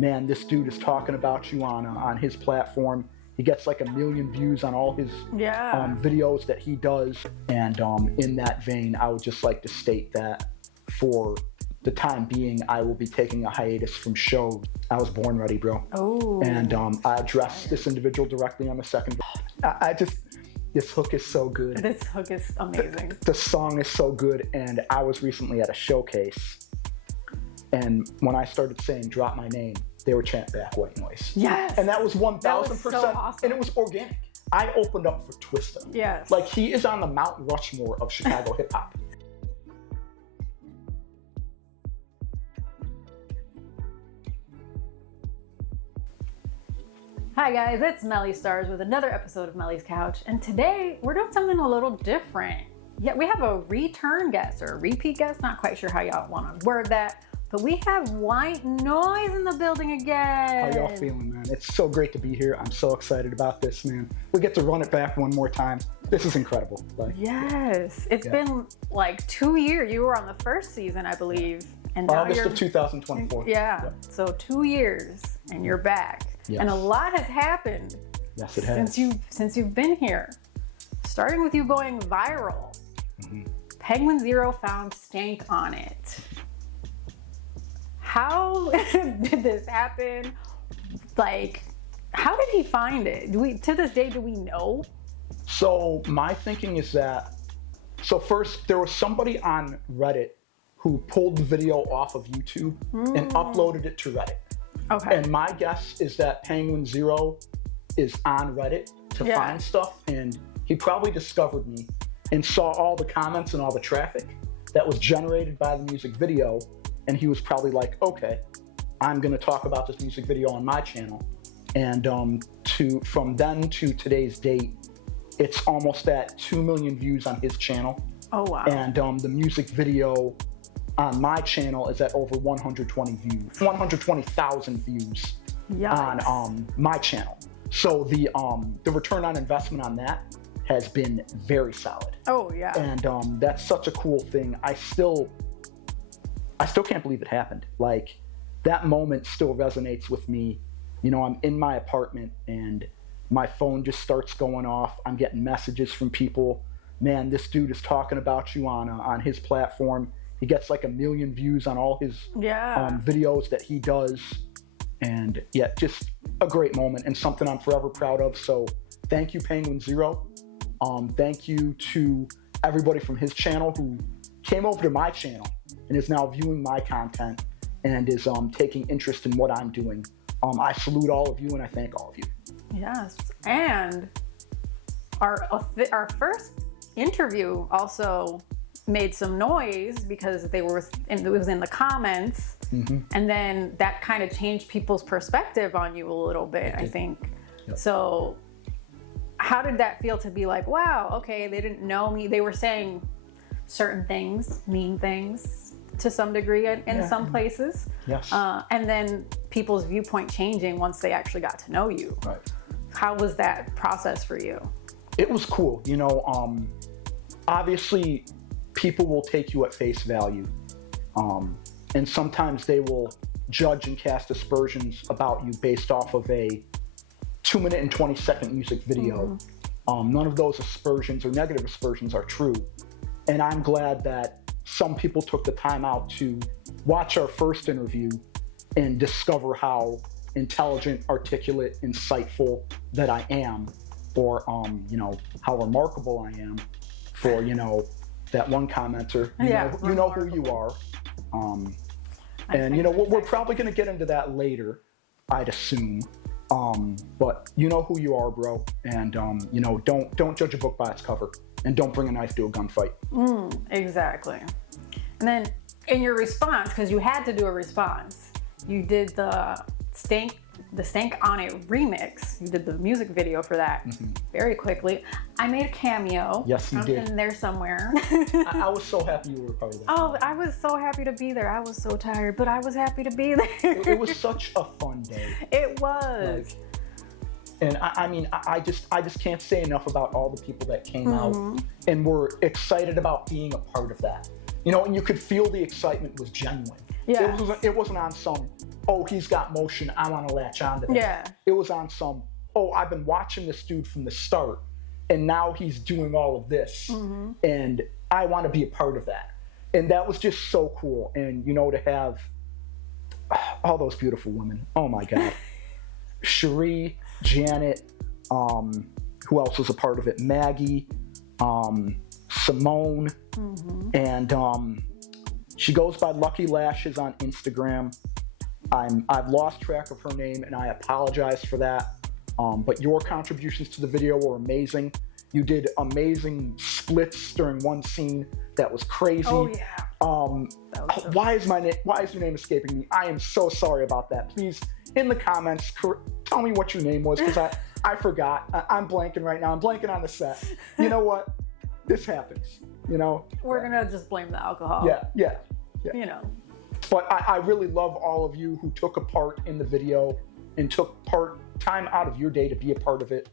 man, this dude is talking about you on his platform. He gets like 1 million views on all his videos that he does. And in that vein, I would just like to state that for the time being, I will be taking a hiatus from shows. I was born ready, bro. Oh. And I addressed this individual directly on the second. This hook is so good. This hook is amazing. The song is so good. And I was recently at a showcase. And when I started saying drop my name, they were chanting back White Noise. Yes. And that was 1000%. So awesome. And it was organic. I opened up for Twista. Yes. Like he is on the Mount Rushmore of Chicago hip hop. Hi guys, it's Melly Starz with another episode of Melly's Couch, and today we're doing something a little different. Yeah, we have a return guest or a repeat guest, not quite sure how y'all want to word that, but we have White Noise in the building again. How y'all feeling, man? It's so great to be here. I'm so excited about this, man. We get to run it back one more time. This is incredible. Like, yes, it's been like 2 years. You were on the first season, I believe. And now August of 2024. Yeah, so 2 years and you're back. Yes. And a lot has happened. Yes, it has. Since you've been here. Starting with you going viral. Mm-hmm. Penguin Zero found stank on it. How did this happen? Like, how did he find it? To this day, do we know? So my thinking is that, so first there was somebody on Reddit who pulled the video off of YouTube and uploaded it to Reddit. Okay. And my guess is that Penguin Zero is on Reddit to find stuff, and he probably discovered me and saw all the comments and all the traffic that was generated by the music video, and he was probably like, okay, I'm gonna talk about this music video on my channel. And from then to today's date, it's almost at 2 million views on his channel. Oh wow. And the music video on my channel is at over 120,000 views on my channel. So the return on investment on that has been very solid. Oh yeah. And that's such a cool thing. I still can't believe it happened. Like, that moment still resonates with me. You know, I'm in my apartment and my phone just starts going off. I'm getting messages from people. Man, this dude is talking about you on his platform. He gets like 1 million views on all his videos that he does. And yeah, just a great moment and something I'm forever proud of. So thank you, Penguin Zero. Thank you to everybody from his channel who came over to my channel and is now viewing my content and is taking interest in what I'm doing. I salute all of you and I thank all of you. Yes, and our first interview also made some noise because it was in the comments, and then that kind of changed people's perspective on you a little bit, I think. Yep. So how did that feel to be like, wow, okay, they didn't know me. They were saying certain things, mean things to some degree in some places. Yes. And then people's viewpoint changing once they actually got to know you. Right. How was that process for you? It was cool. You know, obviously people will take you at face value. And sometimes they will judge and cast aspersions about you based off of a 2-minute and 20-second music video. None of those aspersions or negative aspersions are true. And I'm glad that some people took the time out to watch our first interview and discover how intelligent, articulate, insightful that I am, or you know, how remarkable I am for, you know, that one commenter. You know who you are. And you know, we're probably going to get into that later, I'd assume. But you know who you are, bro. And you know, don't judge a book by its cover, and don't bring a knife to a gunfight. Exactly. And then in your response, because you had to do a response, you did the Stank on It remix. You did the music video for that very quickly. I made a cameo. Yes, you did. I'm in there somewhere. I was so happy you were part of that. Oh, I was so happy to be there. I was so tired, but I was happy to be there. It was such a fun day. It was. Like, and I mean, I just can't say enough about all the people that came out and were excited about being a part of that. You know, and you could feel the excitement was genuine. Yeah. It wasn't on some, oh, he's got motion, I want to latch onto that. Yeah. It was on some, oh, I've been watching this dude from the start, and now he's doing all of this, and I want to be a part of that. And that was just so cool. And, you know, to have all those beautiful women. Oh, my God. Cherie, Janet, who else was a part of it? Maggie, Simone, and she goes by Lucky Lashes on Instagram. I've lost track of her name, and I apologize for that. But your contributions to the video were amazing. You did amazing splits during one scene that was crazy. Oh yeah. Why is your name escaping me? I am so sorry about that. Please, in the comments, tell me what your name was, because I forgot. I'm blanking right now. I'm blanking on the set. You know what? This happens. You know. We're gonna just blame the alcohol. Yeah. You know. But I really love all of you who took a part in the video and took time out of your day to be a part of it.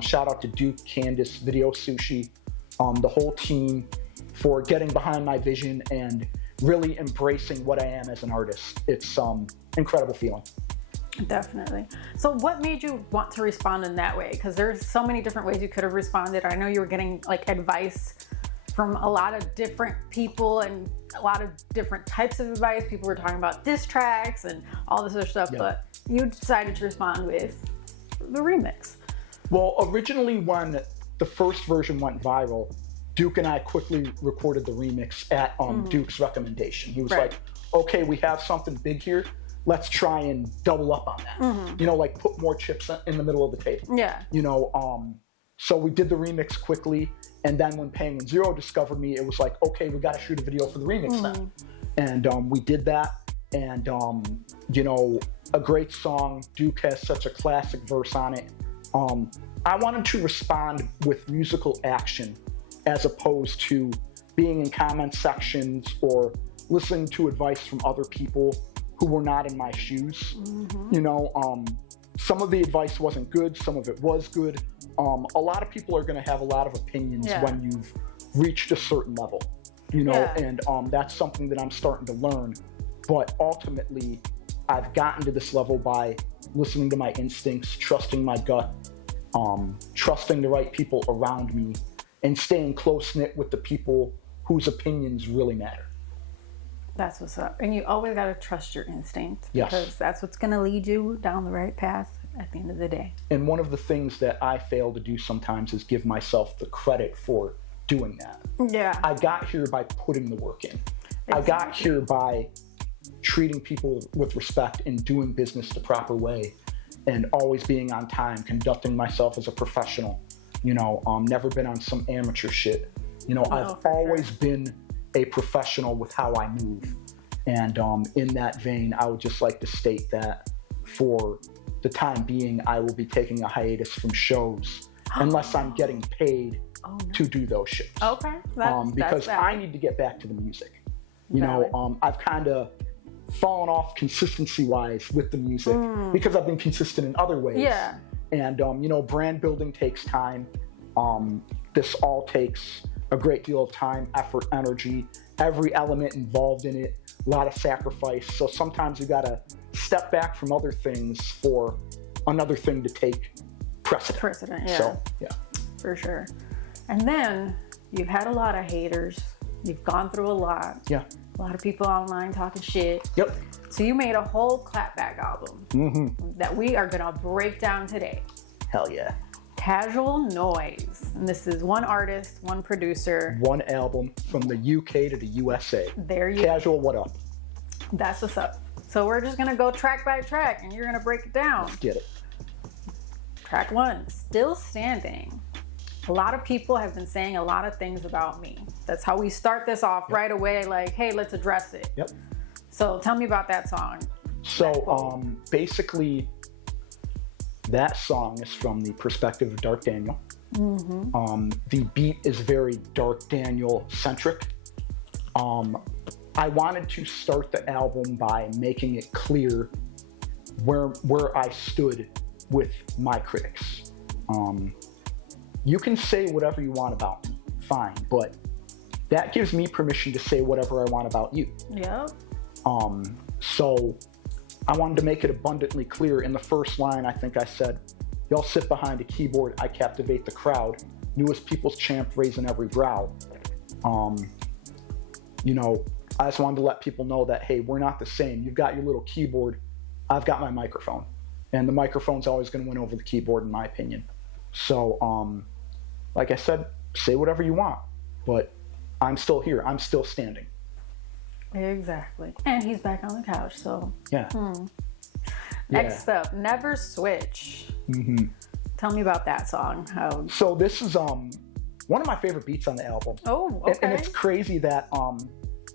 Shout out to Duke, Candace, Video Sushi, the whole team for getting behind my vision and really embracing what I am as an artist. It's incredible feeling. Definitely. So what made you want to respond in that way? Because there's so many different ways you could have responded. I know you were getting like advice from a lot of different people and a lot of different types of advice. People were talking about diss tracks and all this other stuff, but you decided to respond with the remix. Well, originally when the first version went viral, Duke and I quickly recorded the remix at Duke's recommendation. He was like, okay, we have something big here. Let's try and double up on that. You know, like put more chips in the middle of the table. Yeah. You know, so we did the remix quickly. And then when Penguin Zero discovered me, it was like, okay, we got to shoot a video for the remix then. And we did that. And, you know, a great song. Duke has such a classic verse on it. I wanted to respond with musical action as opposed to being in comment sections or listening to advice from other people who were not in my shoes. You know, some of the advice wasn't good, some of it was good. A lot of people are going to have a lot of opinions when you've reached a certain level, you know, and that's something that I'm starting to learn. But ultimately, I've gotten to this level by listening to my instincts, trusting my gut, trusting the right people around me, and staying close-knit with the people whose opinions really matter. That's what's up. And you always got to trust your instinct, Yes. because that's what's going to lead you down the right path at the end of the day. And one of the things that I fail to do sometimes is give myself the credit for doing that. Yeah. I got here by putting the work in. I got here by treating people with respect and doing business the proper way and always being on time, conducting myself as a professional. You know, never been on some amateur shit. You know, I've always been a professional with how I move. And in that vein, I would just like to state that for the time being, I will be taking a hiatus from shows unless I'm getting paid to do those shows. Okay. Because I need to get back to the music. You know, I've kind of fallen off consistency-wise with the music because I've been consistent in other ways. Yeah. And, you know, brand building takes time. This all takes a great deal of time, effort, energy, every element involved in it, a lot of sacrifice. So sometimes you got to step back from other things for another thing to take precedent. Yeah. So, yeah. For sure. And then you've had a lot of haters. You've gone through a lot. Yeah. A lot of people online talking shit. Yep. So you made a whole clapback album that we are going to break down today. Hell yeah. Casual Noize. And this is one artist, one producer. One album from the UK to the USA. There you Casual, what up? That's what's up. So we're just going to go track by track and you're going to break it down. Let's get it. Track 1, Still Standing. A lot of people have been saying a lot of things about me. That's how we start this off right away, like, hey, let's address it. Yep. So tell me about that song. So basically, that song is from the perspective of Dark Daniel. The beat is very Dark Daniel centric. I wanted to start the album by making it clear where I stood with my critics. You can say whatever you want about me, fine, but that gives me permission to say whatever I want about you. Yep. So I wanted to make it abundantly clear. In the first line, I think I said, y'all sit behind a keyboard, I captivate the crowd. Newest people's champ, raising every brow. You know, I just wanted to let people know that, hey, we're not the same. You've got your little keyboard. I've got my microphone. And the microphone's always going to win over the keyboard, in my opinion. So, like I said, say whatever you want. But I'm still here. I'm still standing. Exactly. And he's back on the couch, so. Yeah. Next up, Never Switch. Mm-hmm. Tell me about that song. So this is one of my favorite beats on the album. Oh, okay. And it's crazy that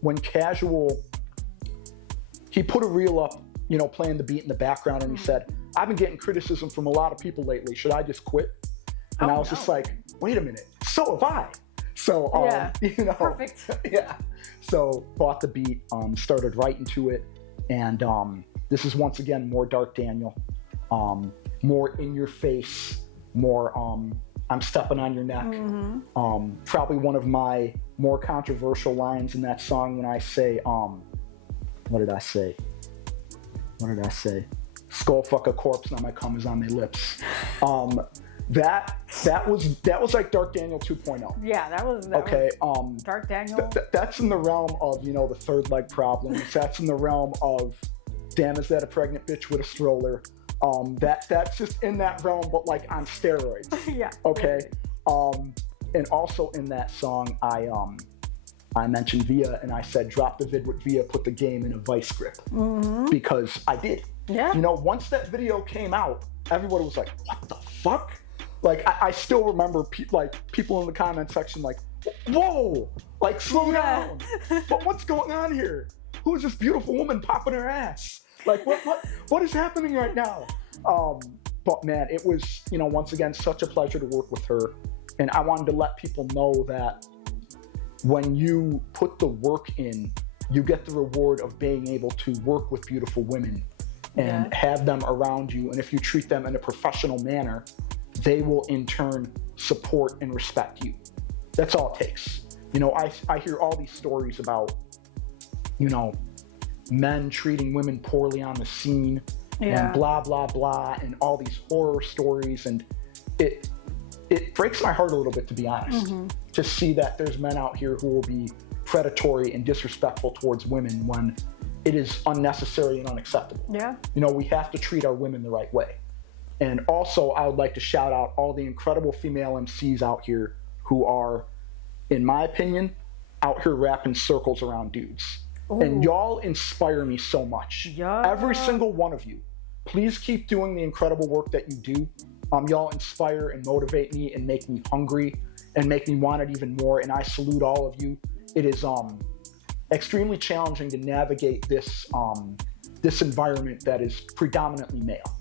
when Casual, he put a reel up, you know, playing the beat in the background, and he said, I've been getting criticism from a lot of people lately. Should I just quit? And I was just like, wait a minute. So have I. So, you know. Perfect. Yeah. So bought the beat, started writing to it. And this is once again more Dark Daniel, more in your face, more I'm stepping on your neck. Probably one of my more controversial lines in that song when I say, what did I say? Skull fuck a corpse, now my cum is on my lips. That was like Dark Daniel 2.0. Yeah, that was Dark Daniel. That's in the realm of, you know, the third leg problems. That's in the realm of, damn, is that a pregnant bitch with a stroller? That's just in that realm, but like on steroids. Yeah. Okay. And also in that song, I mentioned Via, and I said, drop the vid with Via, put the game in a vice grip. Because I did. Yeah. You know, once that video came out, everybody was like, what the fuck? Like, I still remember people in the comment section like, whoa, like, slow down. But what's going on here? Who is this beautiful woman popping her ass? Like, what is happening right now? But man, it was, you know, once again, such a pleasure to work with her. And I wanted to let people know that when you put the work in, you get the reward of being able to work with beautiful women and have them around you. And if you treat them in a professional manner, they will in turn support and respect you. That's all it takes. You know, I hear all these stories about, you know, men treating women poorly on the scene and blah, blah, blah, and all these horror stories. And it breaks my heart a little bit, to be honest, to see that there's men out here who will be predatory and disrespectful towards women when it is unnecessary and unacceptable. Yeah. You know, we have to treat our women the right way. And also, I would like to shout out all the incredible female MCs out here who are, in my opinion, out here rapping circles around dudes. Ooh. And y'all inspire me so much. Yeah. Every single one of you. Please keep doing the incredible work that you do. Y'all inspire and motivate me and make me hungry and make me want it even more. And I salute all of you. It is extremely challenging to navigate this this environment that is predominantly male.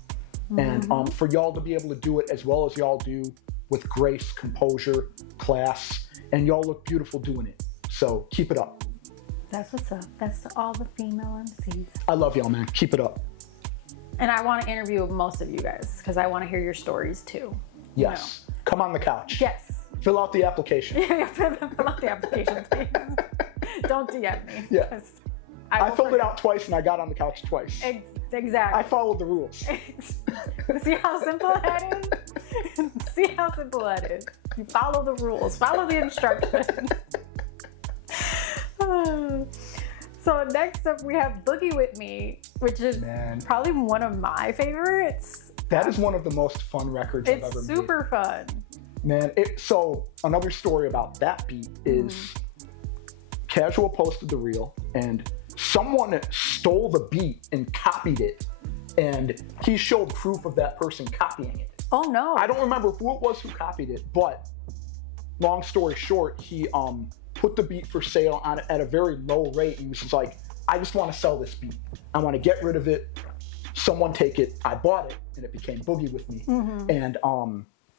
And for y'all to be able to do it as well as y'all do, with grace, composure, class, and y'all look beautiful doing it. So keep it up. That's what's up. That's to all the female MCs. I love y'all, man. Keep it up. And I want to interview most of you guys because I want to hear your stories too. Yes. You know. Come on the couch. Yes. Fill out the application. Fill out the application, please. Don't DM me. Yeah. I filled it out twice and I got on the couch twice. Exactly. I followed the rules. See how simple that is? See how simple that is? You follow the rules. Follow the instructions. So next up we have Boogie With Me, which is probably one of my favorites. That is one of the most fun records I've ever made. It's super fun. Man, so another story about that beat is Casual posted the reel and someone stole the beat and copied it, and he showed proof of that person copying it. Oh no. I don't remember who it was who copied it, but long story short, he put the beat for sale on at a very low rate and was just like, I just want to sell this beat. I want to get rid of it. Someone take it. I bought it and it became Boogie With Me. And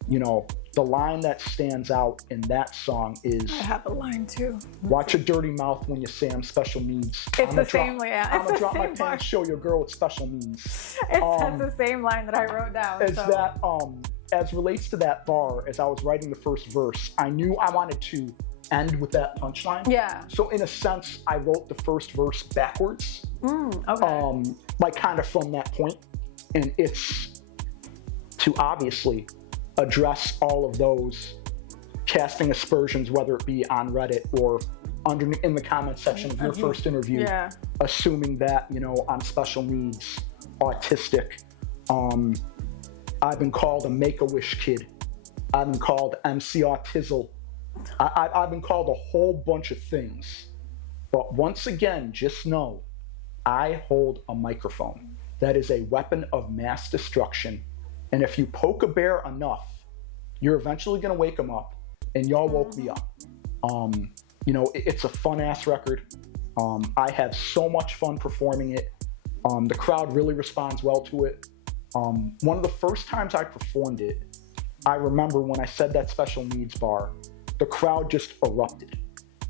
you know, the line that stands out in that song is, I have a line too. Watch your dirty mouth when you say I'm special needs. It's the same line. I'm gonna drop my pants, show your girl what special means. That's the same line that I wrote down. That as relates to that bar, as I was writing the first verse, I knew I wanted to end with that punchline. Yeah. So in a sense, I wrote the first verse backwards. Okay. Like kind of from that point. And it's to obviously address all of those casting aspersions, whether it be on Reddit or in the comment section of your first interview, assuming that, you know, I'm special needs, autistic. I've been called a Make-A-Wish kid. I've been called MC Autizzle. I've been called a whole bunch of things. But once again, just know, I hold a microphone. That is a weapon of mass destruction. And if you poke a bear enough, you're eventually going to wake him up. And y'all woke me up. You know, it's a fun-ass record. I have so much fun performing it. The crowd really responds well to it. One of the first times I performed it, I remember when I said that special needs bar, the crowd just erupted.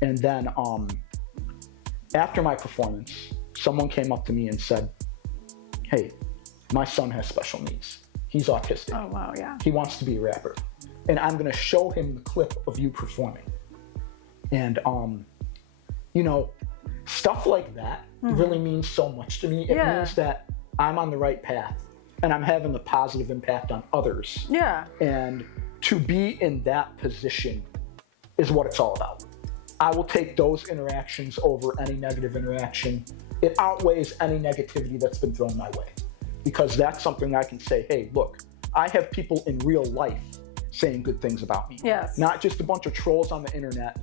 And then after my performance, someone came up to me and said, hey, my son has special needs. He's autistic. Oh, wow, yeah. He wants to be a rapper. And I'm going to show him the clip of you performing. And, you know, stuff like that really means so much to me. It means that I'm on the right path and I'm having a positive impact on others. Yeah. And to be in that position is what it's all about. I will take those interactions over any negative interaction. It outweighs any negativity that's been thrown my way. Because that's something I can say, hey, look, I have people in real life saying good things about me. Yes. Not just a bunch of trolls on the internet,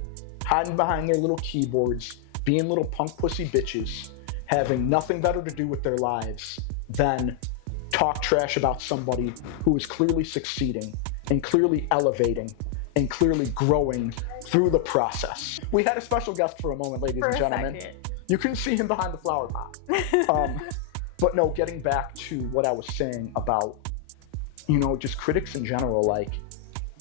hiding behind their little keyboards, being little punk pussy bitches, having nothing better to do with their lives than talk trash about somebody who is clearly succeeding and clearly elevating and clearly growing through the process. We had a special guest for a moment, ladies and gentlemen. You can see him behind the flower pot. But no, getting back to what I was saying about, you know, just critics in general, like,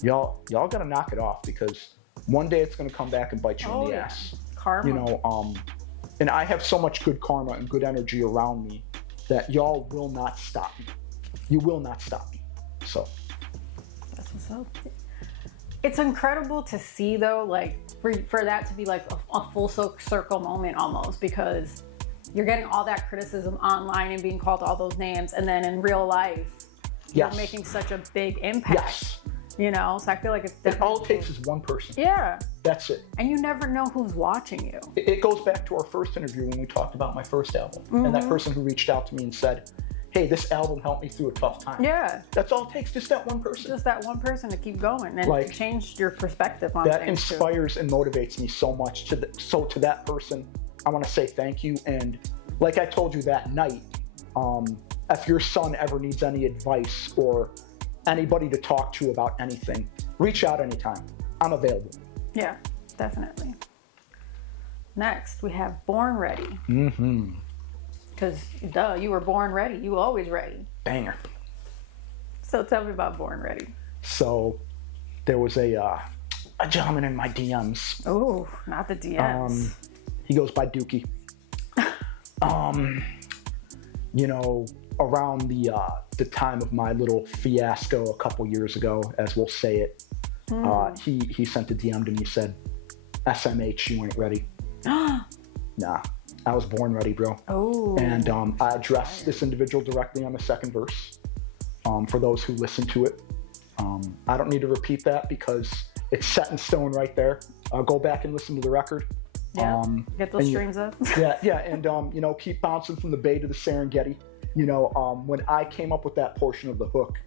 y'all gotta knock it off, because one day it's gonna come back and bite you in the ass. Karma. You know, and I have so much good karma and good energy around me that y'all will not stop me. You will not stop me. So. That's what's up. It's incredible to see, though, like, for that to be like a full circle moment almost, because you're getting all that criticism online and being called all those names, and then in real life, you're making such a big impact. Yes. You know, so I feel like it's definitely... all it takes is one person. Yeah. That's it. And you never know who's watching you. It goes back to our first interview when we talked about my first album. And that person who reached out to me and said, hey, this album helped me through a tough time. Yeah. That's all it takes, just that one person. Just that one person to keep going and like, to change your perspective on that things. That inspires and motivates me so much. So to that person, I want to say thank you. And like I told you that night, if your son ever needs any advice or anybody to talk to about anything, reach out anytime. I'm available. Yeah, definitely. Next, we have Born Ready. Because, duh, you were born ready. You were always ready. Banger. So tell me about Born Ready. So there was a gentleman in my DMs. Oh, not the DMs. He goes by Dookie. You know, around the time of my little fiasco a couple years ago, as we'll say it, he sent a DM to me, said, SMH, you ain't ready. Nah, I was born ready, bro. Oh. And I addressed this individual directly on the second verse. For those who listen to it, I don't need to repeat that because it's set in stone right there. Go back and listen to the record. Yeah, get those streams up. yeah, and you know, keep bouncing from the Bay to the Serengeti. You know, when I came up with that portion of the hook,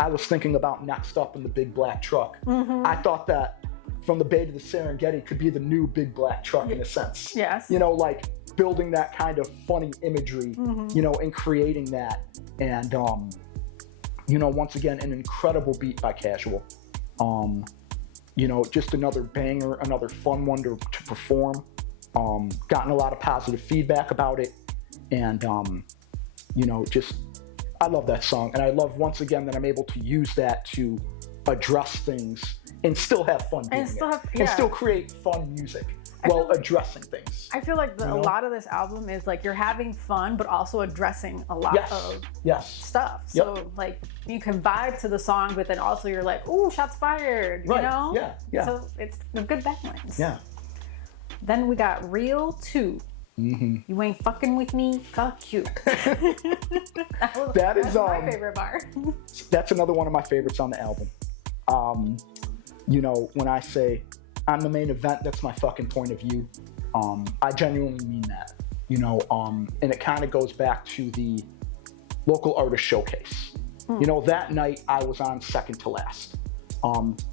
I was thinking about Next Up in the Big Black Truck. I thought that From the Bay to the Serengeti could be the new Big Black Truck in a sense. Yes. You know, like building that kind of funny imagery, you know, and creating that. And, you know, once again, an incredible beat by Casual. You know, just another banger, another fun one to perform. Gotten a lot of positive feedback about it. And, you know, just, I love that song. And I love, once again, that I'm able to use that to address things and still have fun doing and still create fun music while addressing things. I feel like a lot of this album is like you're having fun, but also addressing a lot of stuff. So like you can vibe to the song, but then also you're like, ooh, shots fired, you know? Yeah. So it's a good balance. Yeah. Then we got Real 2. You ain't fucking with me, fuck you. That's my favorite bar. That's another one of my favorites on the album. You know, when I say I'm the main event, that's my fucking point of view. I genuinely mean that. You know, and it kind of goes back to the local artist showcase. You know, that night I was on second to last.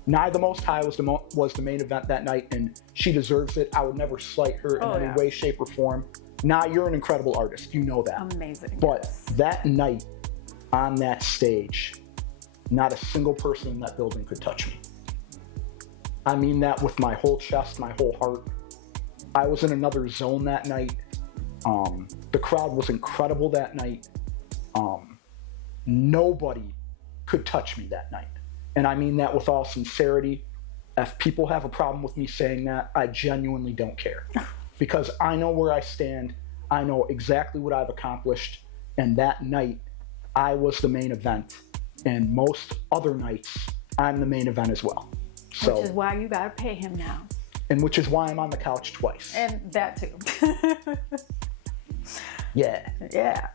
Nye the Most High was the main event that night, and she deserves it. I would never slight her in any way, shape, or form. Nye, you're an incredible artist. You know that. Amazing. But that night on that stage, not a single person in that building could touch me. I mean that with my whole chest, my whole heart. I was in another zone that night. The crowd was incredible that night. Nobody could touch me that night. And I mean that with all sincerity. If people have a problem with me saying that, I genuinely don't care. Because I know where I stand. I know exactly what I've accomplished. And that night, I was the main event. And most other nights, I'm the main event as well. So, which is why you gotta pay him now. And which is why I'm on the couch twice. And that too. Yeah. Yeah.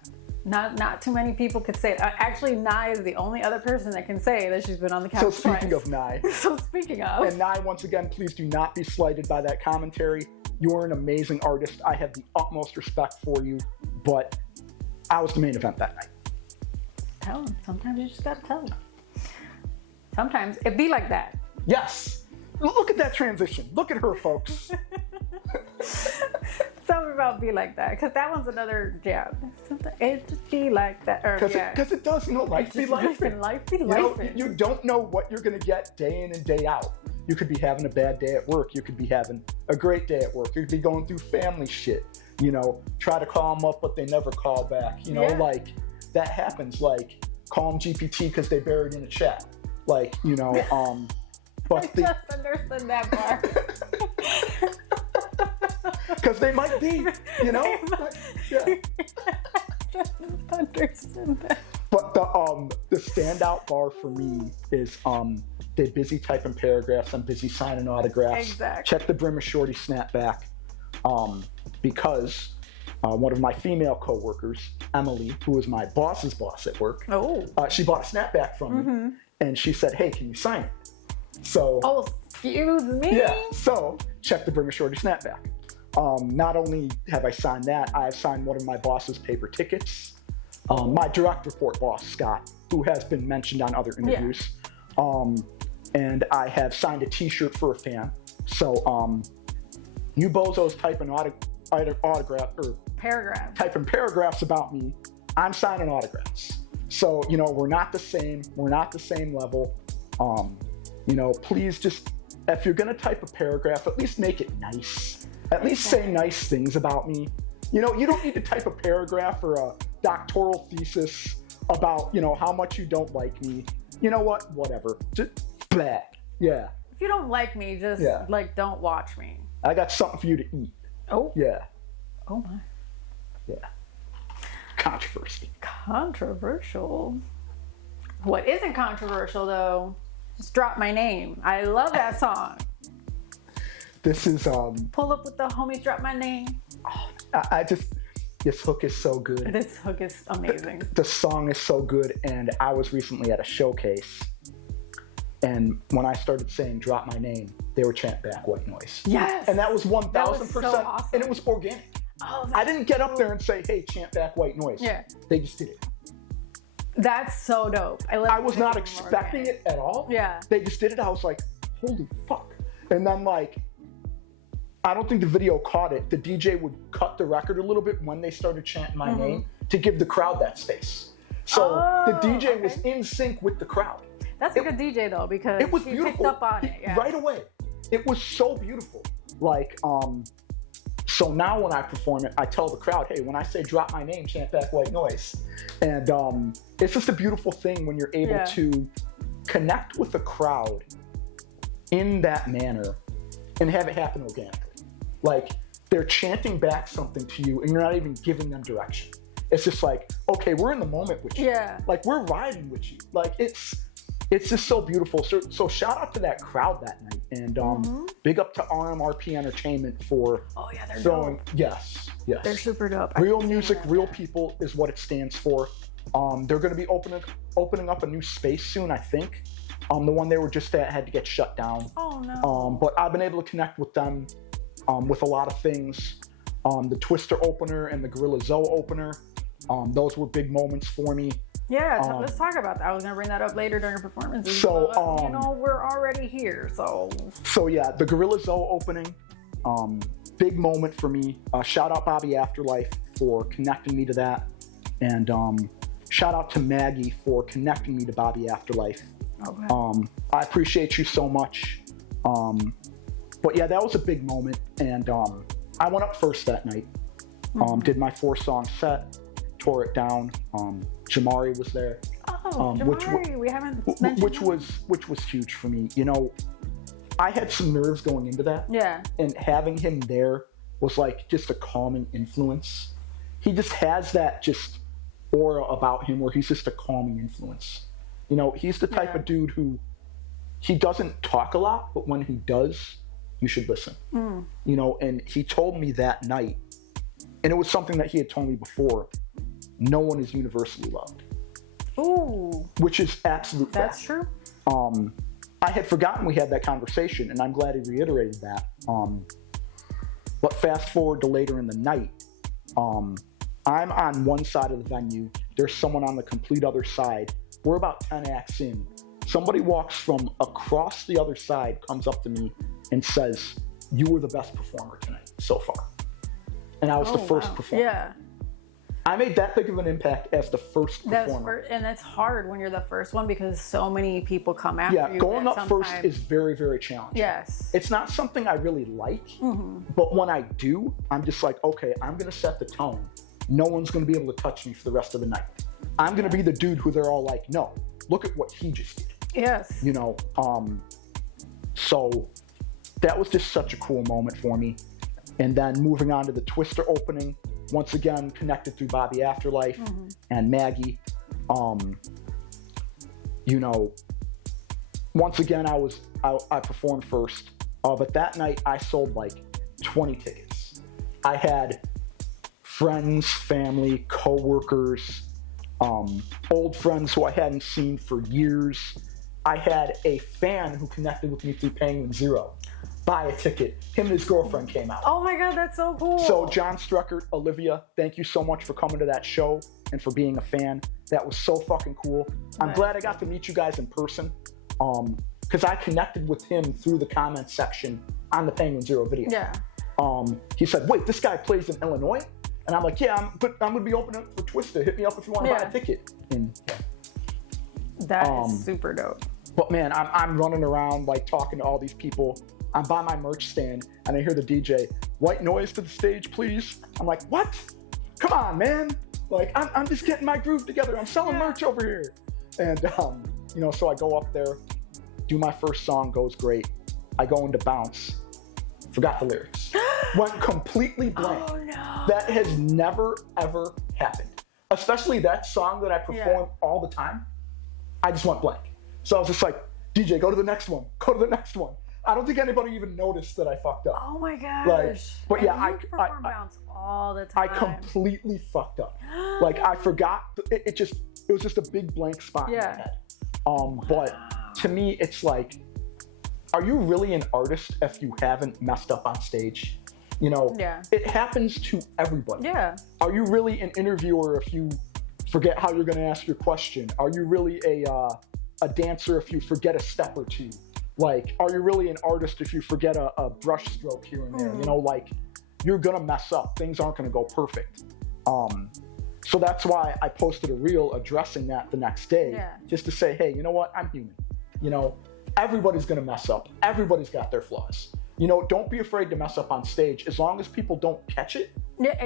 Not too many people could say it. Actually, Nye is the only other person that can say that she's been on the couch twice. So speaking of Nye. So speaking of. And Nye, once again, please do not be slighted by that commentary. You're an amazing artist. I have the utmost respect for you. But I was the main event that night. Tell him. Sometimes you just gotta tell him. Sometimes it be like that. Yes. Look at that transition. Look at her, folks. Tell me about be like that, because that one's another jab. It just be like that. Because it does, you know, life be life. Life be life. You don't know what you're going to get day in and day out. You could be having a bad day at work. You could be having a great day at work. You could be going through family shit. You know, try to call them up, but they never call back. You know, like that happens. Like call them GPT because they buried in a chat. Like, you know, but I just understood that part. Because they might be, you know? Yeah. Just understood that. But the standout bar for me is they're busy typing paragraphs. I'm busy signing autographs. Exactly. Check the brim of Shorty snapback. Because one of my female coworkers, Emily, who is my boss's boss at work, she bought a snapback from me, and she said, "Hey, can you sign it?" So. Oh, excuse me. Yeah. So check the brim of Shorty snapback. Not only have I signed that, I have signed one of my boss's paper tickets. My direct report boss, Scott, who has been mentioned on other interviews. And I have signed a t-shirt for a fan. So you bozos typing autograph or typing paragraphs about me, I'm signing autographs. So, you know, we're not the same. We're not the same level. You know, please just, if you're going to type a paragraph, at least make it nice. At least say nice things about me. You know, you don't need to type a paragraph or a doctoral thesis about, you know, how much you don't like me. You know what? Whatever. Just blah. Yeah. If you don't like me, just like don't watch me. I got something for you to eat. Oh. Yeah. Oh my. Yeah. Controversy. Controversial. What isn't controversial though is Drop My Name. I love that song. This is Pull up with the homies, drop my name. I just, this hook is so good. This hook is amazing. The song is so good, and I was recently at a showcase, and when I started saying "drop my name," they were chanting back "White Noise." Yes. And that was 1,000%, so awesome. and it was organic. Oh, I didn't get up there and say, "Hey, chant back White Noise." Yeah. They just did it. That's so dope. I was not expecting it at all. Yeah. They just did it. I was like, "Holy fuck!" And then like, I don't think the video caught it. The DJ would cut the record a little bit when they started chanting my name to give the crowd that space. So the DJ was in sync with the crowd. That's a good DJ though, because it was he beautiful. picked up on it. Yeah. Right away. It was so beautiful. Like, so now when I perform it, I tell the crowd, hey, when I say drop my name, chant back White Noise. And it's just a beautiful thing when you're able to connect with the crowd in that manner and have it happen organically. Like, they're chanting back something to you and you're not even giving them direction. It's just like, okay, we're in the moment with you. Yeah. Like, we're riding with you. Like, it's just so beautiful. So shout out to that crowd that night. And big up to RMRP Entertainment for they're throwing, dope. Yes. They're super dope. Real music, real people is what it stands for. They're going to be opening up a new space soon, I think. The one they were just at had to get shut down. Oh, no. But I've been able to connect with them with a lot of things. The Twister opener and the Gorilla Zoe opener. Those were big moments for me. Yeah, let's talk about that. I was going to bring that up later during performances. So, but, we're already here, so... So, yeah, the Gorilla Zoe opening, big moment for me. Shout out Bobby Afterlife for connecting me to that. And shout out to Maggie for connecting me to Bobby Afterlife. Okay. I appreciate you so much. But, yeah, that was a big moment. And I went up first that night. Did my 4-song set. Tore it down. Jamari was there. Oh, Jamari, we haven't mentioned which was huge for me. You know, I had some nerves going into that. Yeah. And having him there was like just a calming influence. He just has that just aura about him where he's just a calming influence. You know, he's the type of dude who he doesn't talk a lot, but when he does, you should listen. You know, and he told me that night, and it was something that he had told me before. No one is universally loved. Ooh. Which is absolute fact. That's true. I had forgotten we had that conversation, and I'm glad he reiterated that. But fast forward to later in the night, I'm on one side of the venue. There's someone on the complete other side. We're about 10 acts in. Somebody walks from across the other side, comes up to me, and says, "You were the best performer tonight so far." And I was the first performer. Yeah. I made that big of an impact as the first performer. And that's hard when you're the first one because so many people come after you. Yeah, going up first is very, very challenging. Yes. It's not something I really like, but when I do, I'm just like, okay, I'm going to set the tone. No one's going to be able to touch me for the rest of the night. I'm going to be the dude who they're all like, no, look at what he just did. Yes. You know, so that was just such a cool moment for me. And then moving on to the Twister opening, once again, connected through Bobby Afterlife and Maggie. You know, once again, I performed first, but that night I sold like 20 tickets. I had friends, family, co-workers, old friends who I hadn't seen for years. I had a fan who connected with me through Penguin Zero. Buy a ticket. Him and his girlfriend came out. Oh my God, that's so cool. So John Struckert, Olivia, thank you so much for coming to that show and for being a fan. That was so fucking cool. I'm glad I got to meet you guys in person because I connected with him through the comments section on the Penguin Zero video. Yeah. He said, wait, this guy plays in Illinois? And I'm like, yeah, I'm going to be opening up for Twister. Hit me up if you want to buy a ticket. And that is super dope. But man, I'm running around like talking to all these people. I'm by my merch stand and I hear the DJ, "White Noize to the stage, please." I'm like, what? Come on, man. Like, I'm just getting my groove together. I'm selling merch over here. And, you know, so I go up there, do my first song, goes great. I go into bounce, forgot the lyrics. Went completely blank. Oh, no. That has never, ever happened. Especially that song that I perform all the time. I just went blank. So I was just like, DJ, go to the next one. Go to the next one. I don't think anybody even noticed that I fucked up. Oh my gosh. Like, but yeah, I perform bounce all the time. I completely fucked up. Like, I forgot. It was just a big blank spot in my head. But to me, it's like, are you really an artist if you haven't messed up on stage? You know, it happens to everybody. Yeah. Are you really an interviewer if you forget how you're going to ask your question? Are you really a dancer if you forget a step or two? Like, are you really an artist if you forget a brush stroke here and there? You know, like, you're going to mess up. Things aren't going to go perfect. So that's why I posted a reel addressing that the next day, just to say, hey, you know what? I'm human. You know, everybody's going to mess up. Everybody's got their flaws. You know, don't be afraid to mess up on stage. As long as people don't catch it,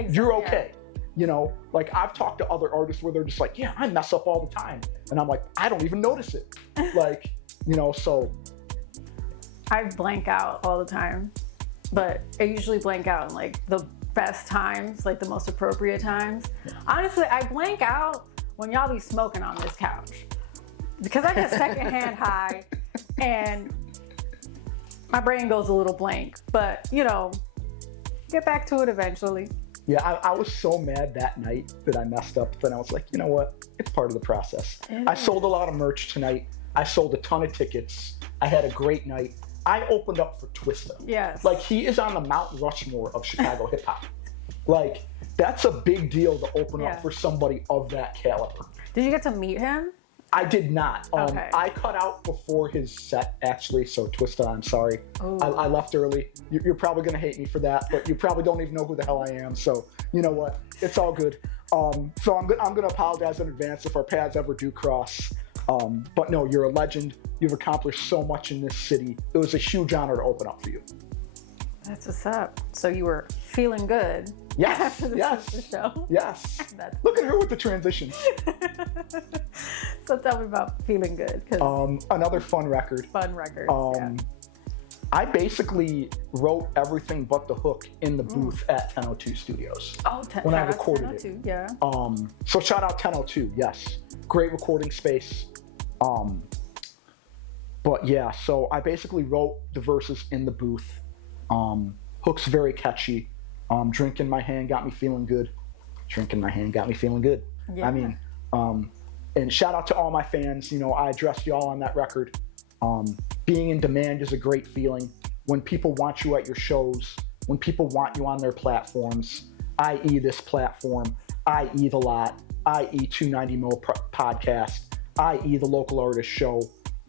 you're okay. You know, like I've talked to other artists where they're just like, yeah, I mess up all the time. And I'm like, I don't even notice it. Like, you know, so. I blank out all the time, but I usually blank out in like the best times, like the most appropriate times. Yeah. Honestly, I blank out when y'all be smoking on this couch because I get secondhand high and my brain goes a little blank, but you know, get back to it eventually. Yeah, I was so mad that night that I messed up. Then I was like, you know what? It's part of the process. I sold a lot of merch tonight. I sold a ton of tickets. I had a great night. I opened up for Twista. Yes. Like, he is on the Mount Rushmore of Chicago hip hop. Like, that's a big deal to open up for somebody of that caliber. Did you get to meet him? I did not. Okay. I cut out before his set, actually, so Twista, I'm sorry. I left early. You're probably going to hate me for that, but you probably don't even know who the hell I am, so you know what? It's all good. So I'm going to apologize in advance if our paths ever do cross. But no, you're a legend. You've accomplished so much in this city. It was a huge honor to open up for you. That's what's up. So you were feeling good. Yes. After the show. Yes. Look at her with the transitions. So tell me about feeling good. Another fun record. I basically wrote everything but the hook in the booth at 1002 Studios. When I recorded it. Yeah. So shout out 1002. Yes. Great recording space. But yeah, so I basically wrote the verses in the booth. Hook's very catchy. Drink in my hand got me feeling good. Drink in my hand got me feeling good. Yeah. I mean, and shout out to all my fans. You know, I addressed y'all on that record. Being in demand is a great feeling. When people want you at your shows, when people want you on their platforms, i.e. this platform, i.e. The Lot, i.e. 290 Mo podcast, i.e. the local artist show,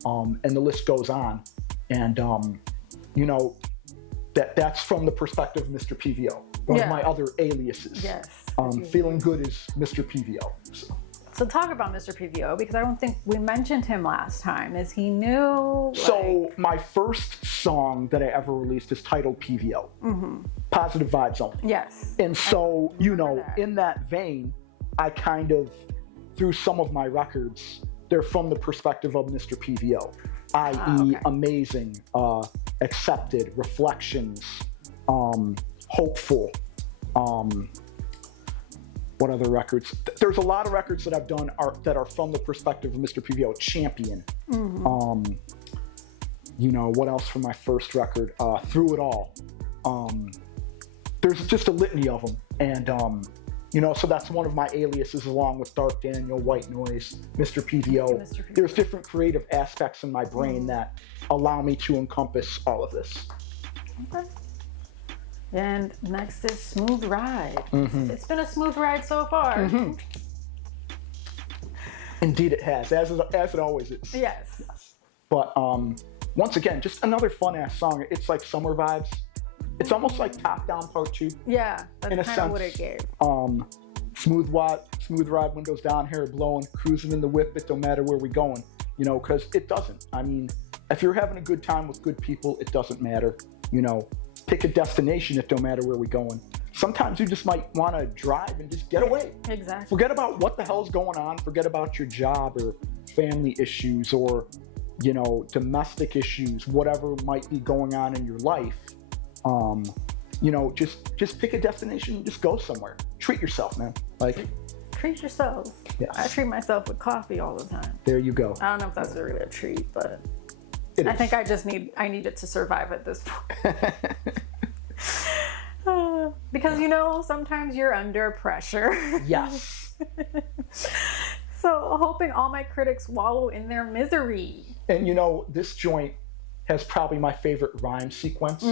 and the list goes on. And, you know, that's from the perspective of Mr. PVO, one of my other aliases. Yes. Feeling good is Mr. PVO. So talk about Mr. PVO, because I don't think we mentioned him last time. Is he new? So my first song that I ever released is titled PVO. Positive Vibes Only. Yes. And so, you know, in that vein, I kind of, through some of my records, they're from the perspective of Mr. PVO, i.e. amazing, accepted, reflections, hopeful, what other records? There's a lot of records that I've done that are from the perspective of Mr. PVO. Champion. You know, what else from my first record? Through It All. There's just a litany of them. And, you know, so that's one of my aliases along with Dark Daniel, White Noise, Mr. PVO. There's different creative aspects in my brain that allow me to encompass all of this. Okay. And next is Smooth Ride. It's been a smooth ride so far. Indeed it has, as it always is. Yes. But once again, just another fun-ass song. It's like summer vibes. It's almost like Top Down Part 2. Yeah, that's kind of what it gave. Smooth ride, windows down, hair blowing, cruising in the whip, it don't matter where we going. You know, because it doesn't. I mean, if you're having a good time with good people, it doesn't matter. You know, pick a destination, it don't matter where we're going. Sometimes you just might want to drive and just get away. Exactly. Forget about what the hell's going on. Forget about your job or family issues or, you know, domestic issues, whatever might be going on in your life. You know, just pick a destination and just go somewhere. Treat yourself, man. Like, treat yourself. Yes. I treat myself with coffee all the time. There you go. I don't know if that's really a treat, but I think I need it to survive at this point. Because, you know, sometimes you're under pressure. Yes. So, hoping all my critics wallow in their misery. And, you know, this joint has probably my favorite rhyme sequence.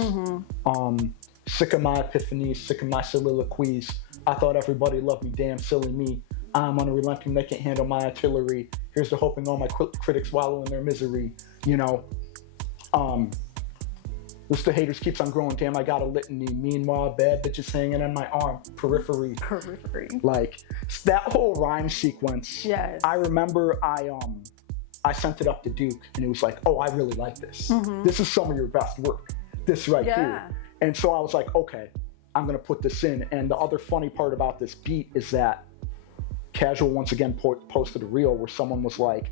Sick of my epiphanies, sick of my soliloquies. I thought everybody loved me, damn silly me. I'm unrelenting, they can't handle my artillery. Here's to hoping all my critics wallow in their misery. You know, list of haters keeps on growing. Damn, I got a litany. Meanwhile, bad bitches hanging on my arm. Periphery. Like, that whole rhyme sequence. Yes. I remember I sent it up to Duke, and he was like, oh, I really like this. This is some of your best work. This right here. And so I was like, okay, I'm going to put this in. And the other funny part about this beat is that Casual once again posted a reel where someone was like,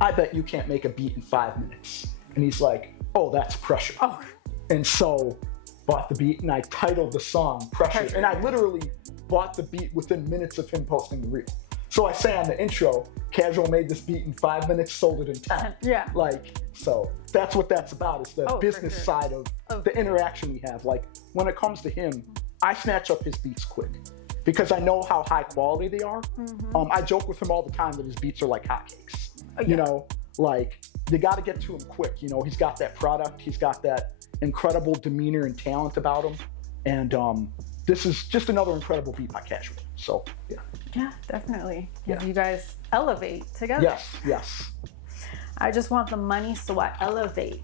I bet you can't make a beat in 5 minutes. And he's like, oh, that's pressure. Oh. And so bought the beat and I titled the song Pressure. And I literally bought the beat within minutes of him posting the reel. So I say on the intro, Casual made this beat in 5 minutes, sold it in 10. Yeah. Like, so that's what that's about, is the business side of the interaction we have. Like, when it comes to him, I snatch up his beats quick because I know how high quality they are. I joke with him all the time that his beats are like hotcakes. You know, like, you got to get to him quick. You know, he's got that product, he's got that incredible demeanor and talent about him. And this is just another incredible beat by Casual. So, yeah. Yeah, definitely. Yeah. You guys elevate together. Yes, yes. I just want the money, so I elevate.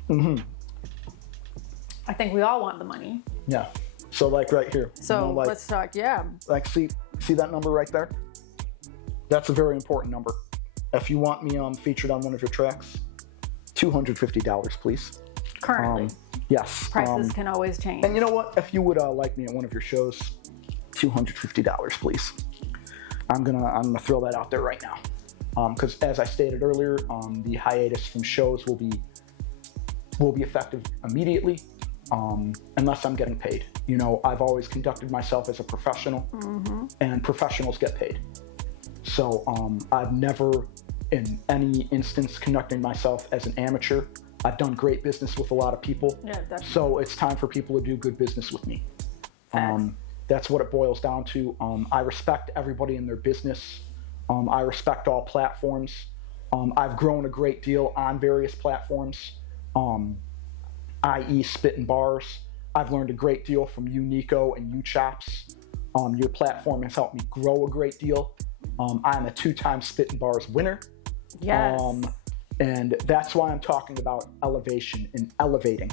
I think we all want the money. Yeah. So, like, right here. So, you know, like, let's talk, yeah. Like, see that number right there? That's a very important number. If you want me featured on one of your tracks, $250, please. Currently. Yes. Prices can always change. And you know what? If you would like me at one of your shows, $250, please. I'm gonna throw that out there right now. Because as I stated earlier, the hiatus from shows will be effective immediately, unless I'm getting paid. You know, I've always conducted myself as a professional, and professionals get paid. So I've never, in any instance, conducting myself as an amateur. I've done great business with a lot of people. Yeah, definitely. So it's time for people to do good business with me. That's what it boils down to. I respect everybody in their business. I respect all platforms. I've grown a great deal on various platforms, i.e. Spit and Bars. I've learned a great deal from you, Nico, and you, Chops. Your platform has helped me grow a great deal. I'm a 2-time Spit and Bars winner. Yes. And that's why I'm talking about elevation and elevating.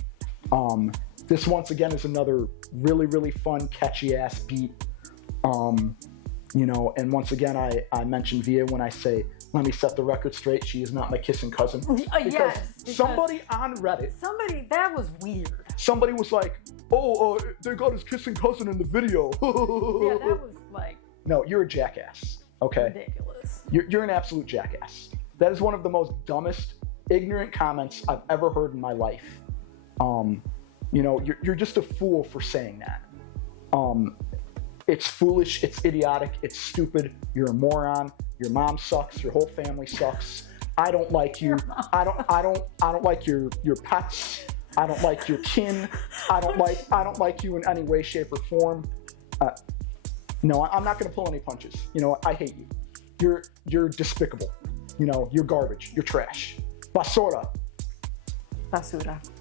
This once again is another really, really fun, catchy ass beat. You know, and once again, I mentioned Via when I say, let me set the record straight, she is not my kissing cousin. Because somebody on Reddit. That was weird. Somebody was like, oh, they got his kissing cousin in the video. Yeah, that was like. No, you're a jackass, okay? Ridiculous. You're an absolute jackass. That is one of the most dumbest, ignorant comments I've ever heard in my life. You know, you're just a fool for saying that. It's foolish, it's idiotic, it's stupid, you're a moron, your mom sucks, your whole family sucks. I don't like you. I don't like your pets. I don't like your kin. I don't like you in any way, shape, or form. No, I'm not gonna pull any punches. You know, I hate you. You're despicable. You know, you're garbage. You're trash. Basura.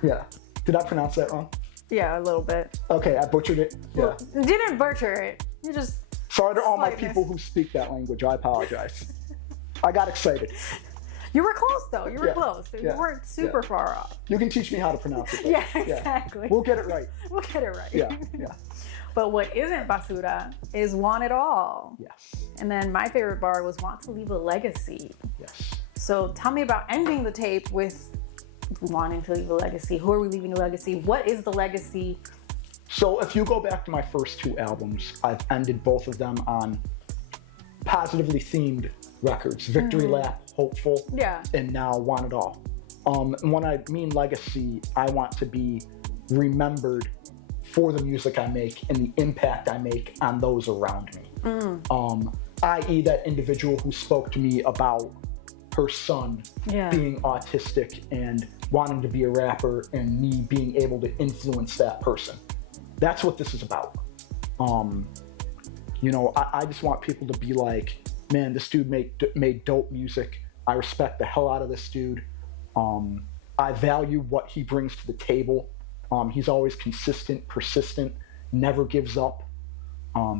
Yeah. Did I pronounce that wrong? Yeah, a little bit. Okay, I butchered it. Yeah. Well, you didn't butcher it. You just. Sorry to all my people who speak that language. I apologize. I got excited. You were close though. You were close. You weren't super far off. You can teach me how to pronounce it. Yeah, exactly. We'll get it right. We'll get it right. Yeah. But what isn't basura is want it all. Yes. And then my favorite bar was want to leave a legacy. Yes. So tell me about ending the tape with wanting to leave a legacy. Who are we leaving a legacy? What is the legacy? So if you go back to my first 2 albums, I've ended both of them on positively themed records. Victory Lap, Hopeful, and now Want It All. And when I mean legacy, I want to be remembered for the music I make and the impact I make on those around me. I.e. that individual who spoke to me about her son being autistic and wanting to be a rapper and me being able to influence that person. That's what this is about. You know, I just want people to be like, man, this dude made dope music. I respect the hell out of this dude. I value what he brings to the table. He's always consistent, persistent, never gives up.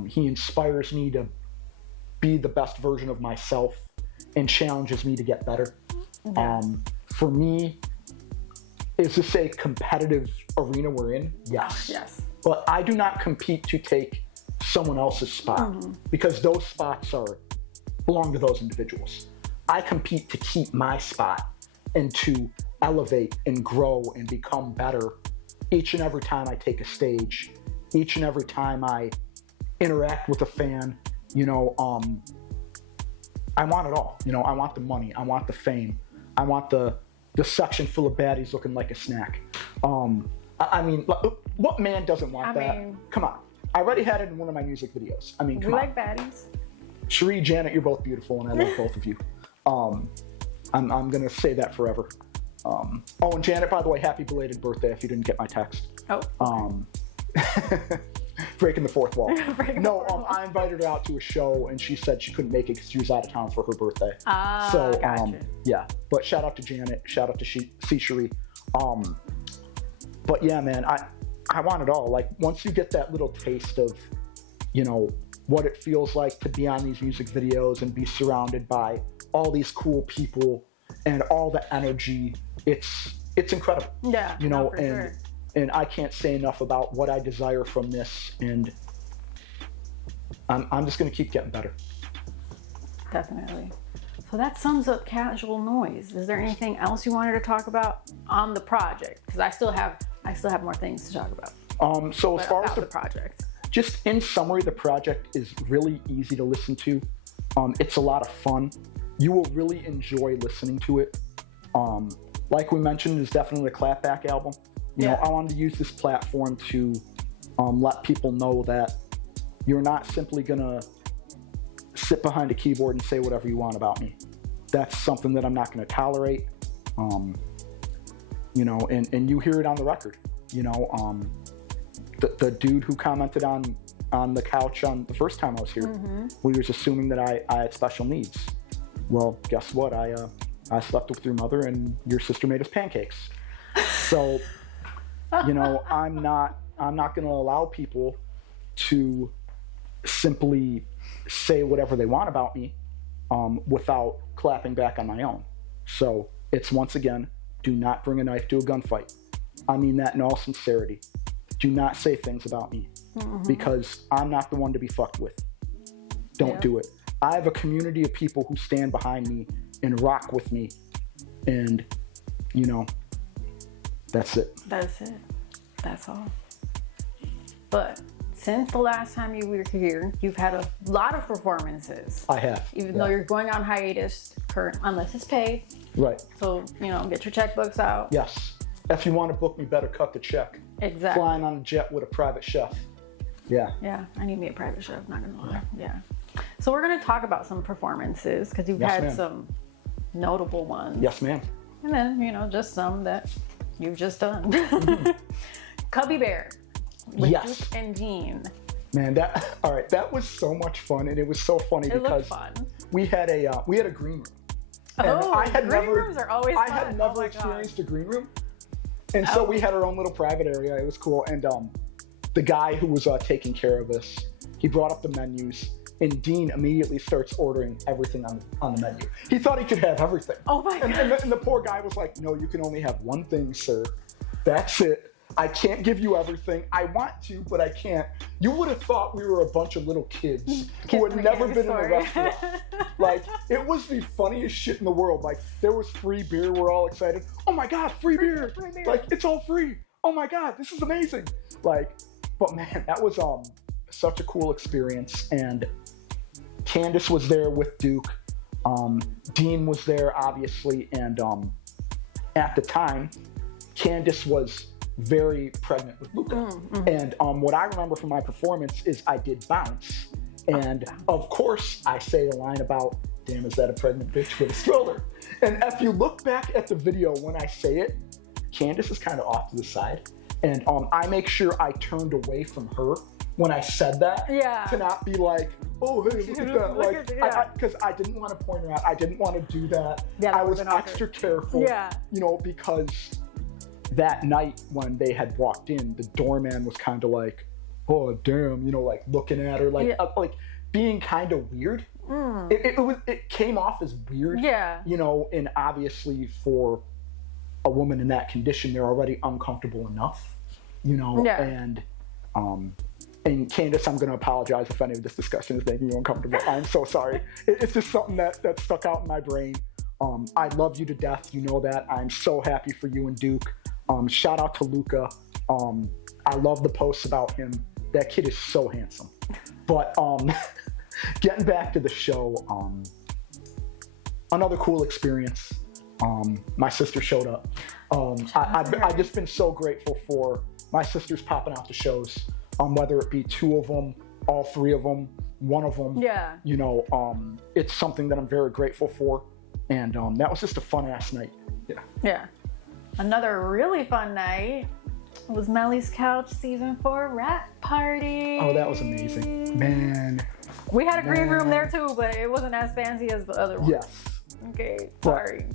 He inspires me to be the best version of myself and challenges me to get better. For me, is this a competitive arena we're in? Yes. Yes. But I do not compete to take someone else's spot because those spots belong to those individuals. I compete to keep my spot and to elevate and grow and become better each and every time I take a stage each and every time I interact with a fan, I want it all. I want the money. I want the fame. I want the section full of baddies looking like a snack. What man doesn't want that? Come on. I already had it in one of my music videos. Come on. like baddies. Cherie, Janet, you're both beautiful, and I love both of you. I'm going to say that forever. And Janet, by the way, happy belated birthday if you didn't get my text. Oh. Breaking the fourth wall. I invited her out to a show, and she said she couldn't make it because she was out of town for her birthday. Gotcha. Yeah. But shout out to Janet. Shout out to Cherie. But yeah, man, I want it all. Like, once you get that little taste of, what it feels like to be on these music videos and be surrounded by all these cool people and all the energy, it's incredible. Yeah. For sure. And I can't say enough about what I desire from this, and I'm just going to keep getting better. Definitely. So that sums up Casual Noize. Is there anything else you wanted to talk about on the project? Because I still have more things to talk about. So as far as the project, just in summary, the project is really easy to listen to. It's a lot of fun. You will really enjoy listening to it. Like we mentioned, it's definitely a clapback album. I wanted to use this platform to let people know that you're not simply gonna sit behind a keyboard and say whatever you want about me. That's something that I'm not gonna tolerate. And you hear it on the record. The dude who commented on the couch on the first time I was here, he was assuming that I had special needs. Well, guess what? I slept with your mother, and your sister made us pancakes. So, I'm not going to allow people to simply say whatever they want about me without clapping back on my own. So it's, once again, do not bring a knife to a gunfight. I mean that in all sincerity. Do not say things about me because I'm not the one to be fucked with. Don't do it. I have a community of people who stand behind me and rock with me, and that's it. That's all. But since the last time you were here, you've had a lot of performances. I have. Even though you're going on hiatus, unless it's paid. Right. So, get your checkbooks out. Yes. If you want to book me, better cut the check. Exactly. Flying on a jet with a private chef. Yeah. Yeah, I need me a private chef, not gonna lie. Yeah. So we're gonna talk about some performances because you've had some notable ones. Yes, ma'am. And then, just some that you've just done. Cubby Bear with Duke and Dean. Man, that was so much fun, and it was so funny because fun. we had a green room. Green rooms are always fun. I had never experienced a green room. And so we had our own little private area. It was cool. And the guy who was taking care of us, he brought up the menus, and Dean immediately starts ordering everything on the menu. He thought he could have everything. Oh my God. And the poor guy was like, no, you can only have one thing, sir. That's it. I can't give you everything. I want to, but I can't. You would have thought we were a bunch of little kids who had never been in a restaurant. Like, it was the funniest shit in the world. Like, there was free beer. We're all excited. Oh my God, free beer. Like, it's all free. Oh my God, this is amazing. Like, but man, that was such a cool experience. And Candace was there with Duke. Dean was there, obviously. And at the time, Candace was very pregnant with Luca. And what I remember from my performance is I did bounce. And of course, I say the line about, damn, is that a pregnant bitch with a stroller? And if you look back at the video when I say it, Candace is kind of off to the side. And I make sure I turned away from her when I said that. Yeah. To not be like, oh, hey, look at that. Like, because I didn't want to point her out. I didn't want to do that. Yeah, I was extra careful. Yeah. Because that night when they had walked in, the doorman was kind of like, oh, damn, like looking at her, like, like being kind of weird. It came off as weird. Yeah. And obviously for a woman in that condition, they're already uncomfortable enough, and Candace, I'm going to apologize if any of this discussion is making you uncomfortable. I'm so sorry. It's just something that stuck out in my brain. I love you to death. You know that. I'm so happy for you and Duke. Shout out to Luca. I love the posts about him That kid is so handsome. But getting back to the show, another cool experience. My sister showed up. I've just been so grateful for my sisters popping out to shows, whether it be 2 of them, all 3 of them, 1 of them. Yeah. You know, it's something that I'm very grateful for. And that was just a fun-ass night. Yeah. Yeah. Another really fun night was Melly's Couch Season 4 Rap Party. Oh, that was amazing. Man. We had a green room there too, but it wasn't as fancy as the other one. Yes. Okay, But, sorry.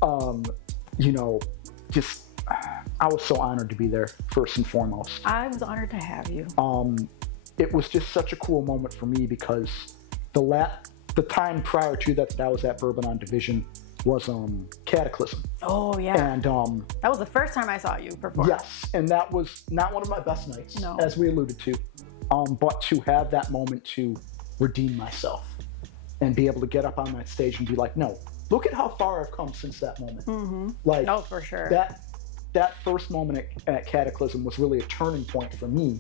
you know, just, I was so honored to be there, first and foremost. I was honored to have you. It was just such a cool moment for me because the time prior to that I was at Bourbon on Division was Cataclysm. Oh, yeah. And that was the first time I saw you perform. yes, and that was not one of my best nights, No. as we alluded to. But to have that moment to redeem myself and be able to get up on that stage and be like, no, look at how far I've come since that moment. Mm-hmm. Like, Oh, for sure. that first moment at Cataclysm was really a turning point for me,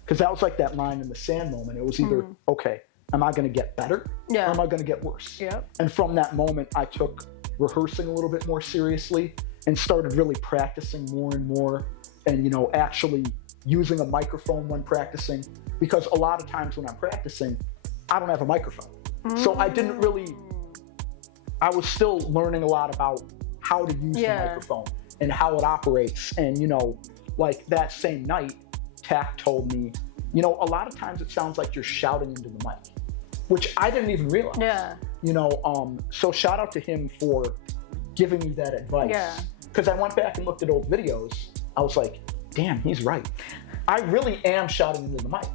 because that was like that line in the sand moment. It was either, okay, am I going to get better, Yeah. or am I going to get worse? Yep. And from that moment, I took rehearsing a little bit more seriously and started really practicing more and more, and, you know, actually using a microphone when practicing, because a lot of times when I'm practicing, I don't have a microphone. So I didn't really, I was still learning a lot about how to use the microphone and how it operates. And, you know, like that same night, Tack told me, you know, a lot of times it sounds like you're shouting into the mic, which I didn't even realize. Yeah. You know, so shout out to him for giving me that advice. Yeah. Because I went back and looked at old videos. I was like, damn, he's right. I really am shouting into the mic.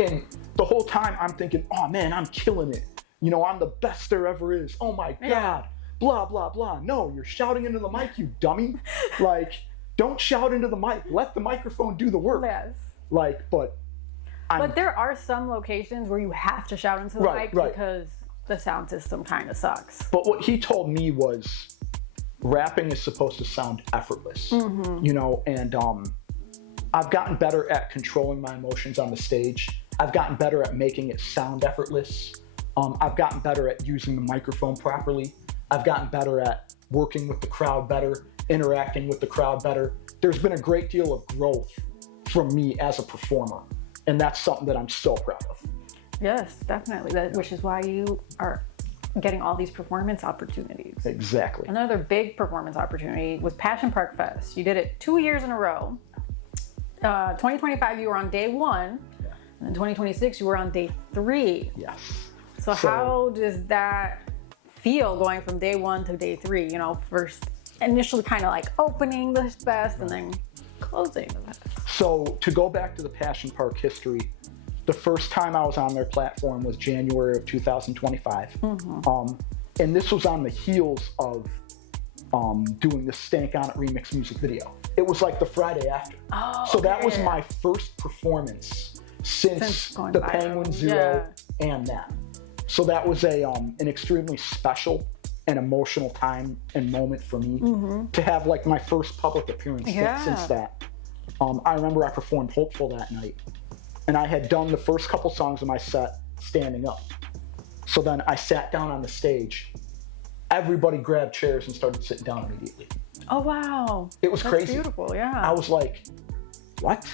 And the whole time I'm thinking, oh man, I'm killing it. You know, I'm the best there ever is. Oh my God. Blah, blah, blah. No, you're shouting into the mic, you dummy. Like, don't shout into the mic. Let the microphone do the work. Yes. Like, but there are some locations where you have to shout into the mic because the sound system kind of sucks. But what he told me was rapping is supposed to sound effortless, you know, and I've gotten better at controlling my emotions on the stage. I've gotten better at making it sound effortless. I've gotten better at using the microphone properly. I've gotten better at working with the crowd better, interacting with the crowd better. There's been a great deal of growth from me as a performer, and that's something that I'm so proud of. Yes, definitely. Which is why you are getting all these performance opportunities. Exactly. Another big performance opportunity was Passion Park Fest. You did it 2 years in a row. 2025, you were on day 1, and then 2026, you were on day 3. Yes. So how does that feel going from day 1 to day 3? You know, first initially kind of like opening the fest and then closing the fest. So to go back to the Passion Park history, the first time I was on their platform was January of 2025. And this was on the heels of doing the Stank On It remix music video. It was like the Friday after. Oh, so that was my first performance since the viral. Penguin Zero and that. So that was an extremely special and emotional time and moment for me to have like my first public appearance since that. I remember I performed Hopeful that night, and I had done the first couple songs of my set standing up. So then I sat down on the stage. Everybody grabbed chairs and started sitting down immediately. Oh, wow. It was That's crazy. Beautiful, yeah. I was like, what?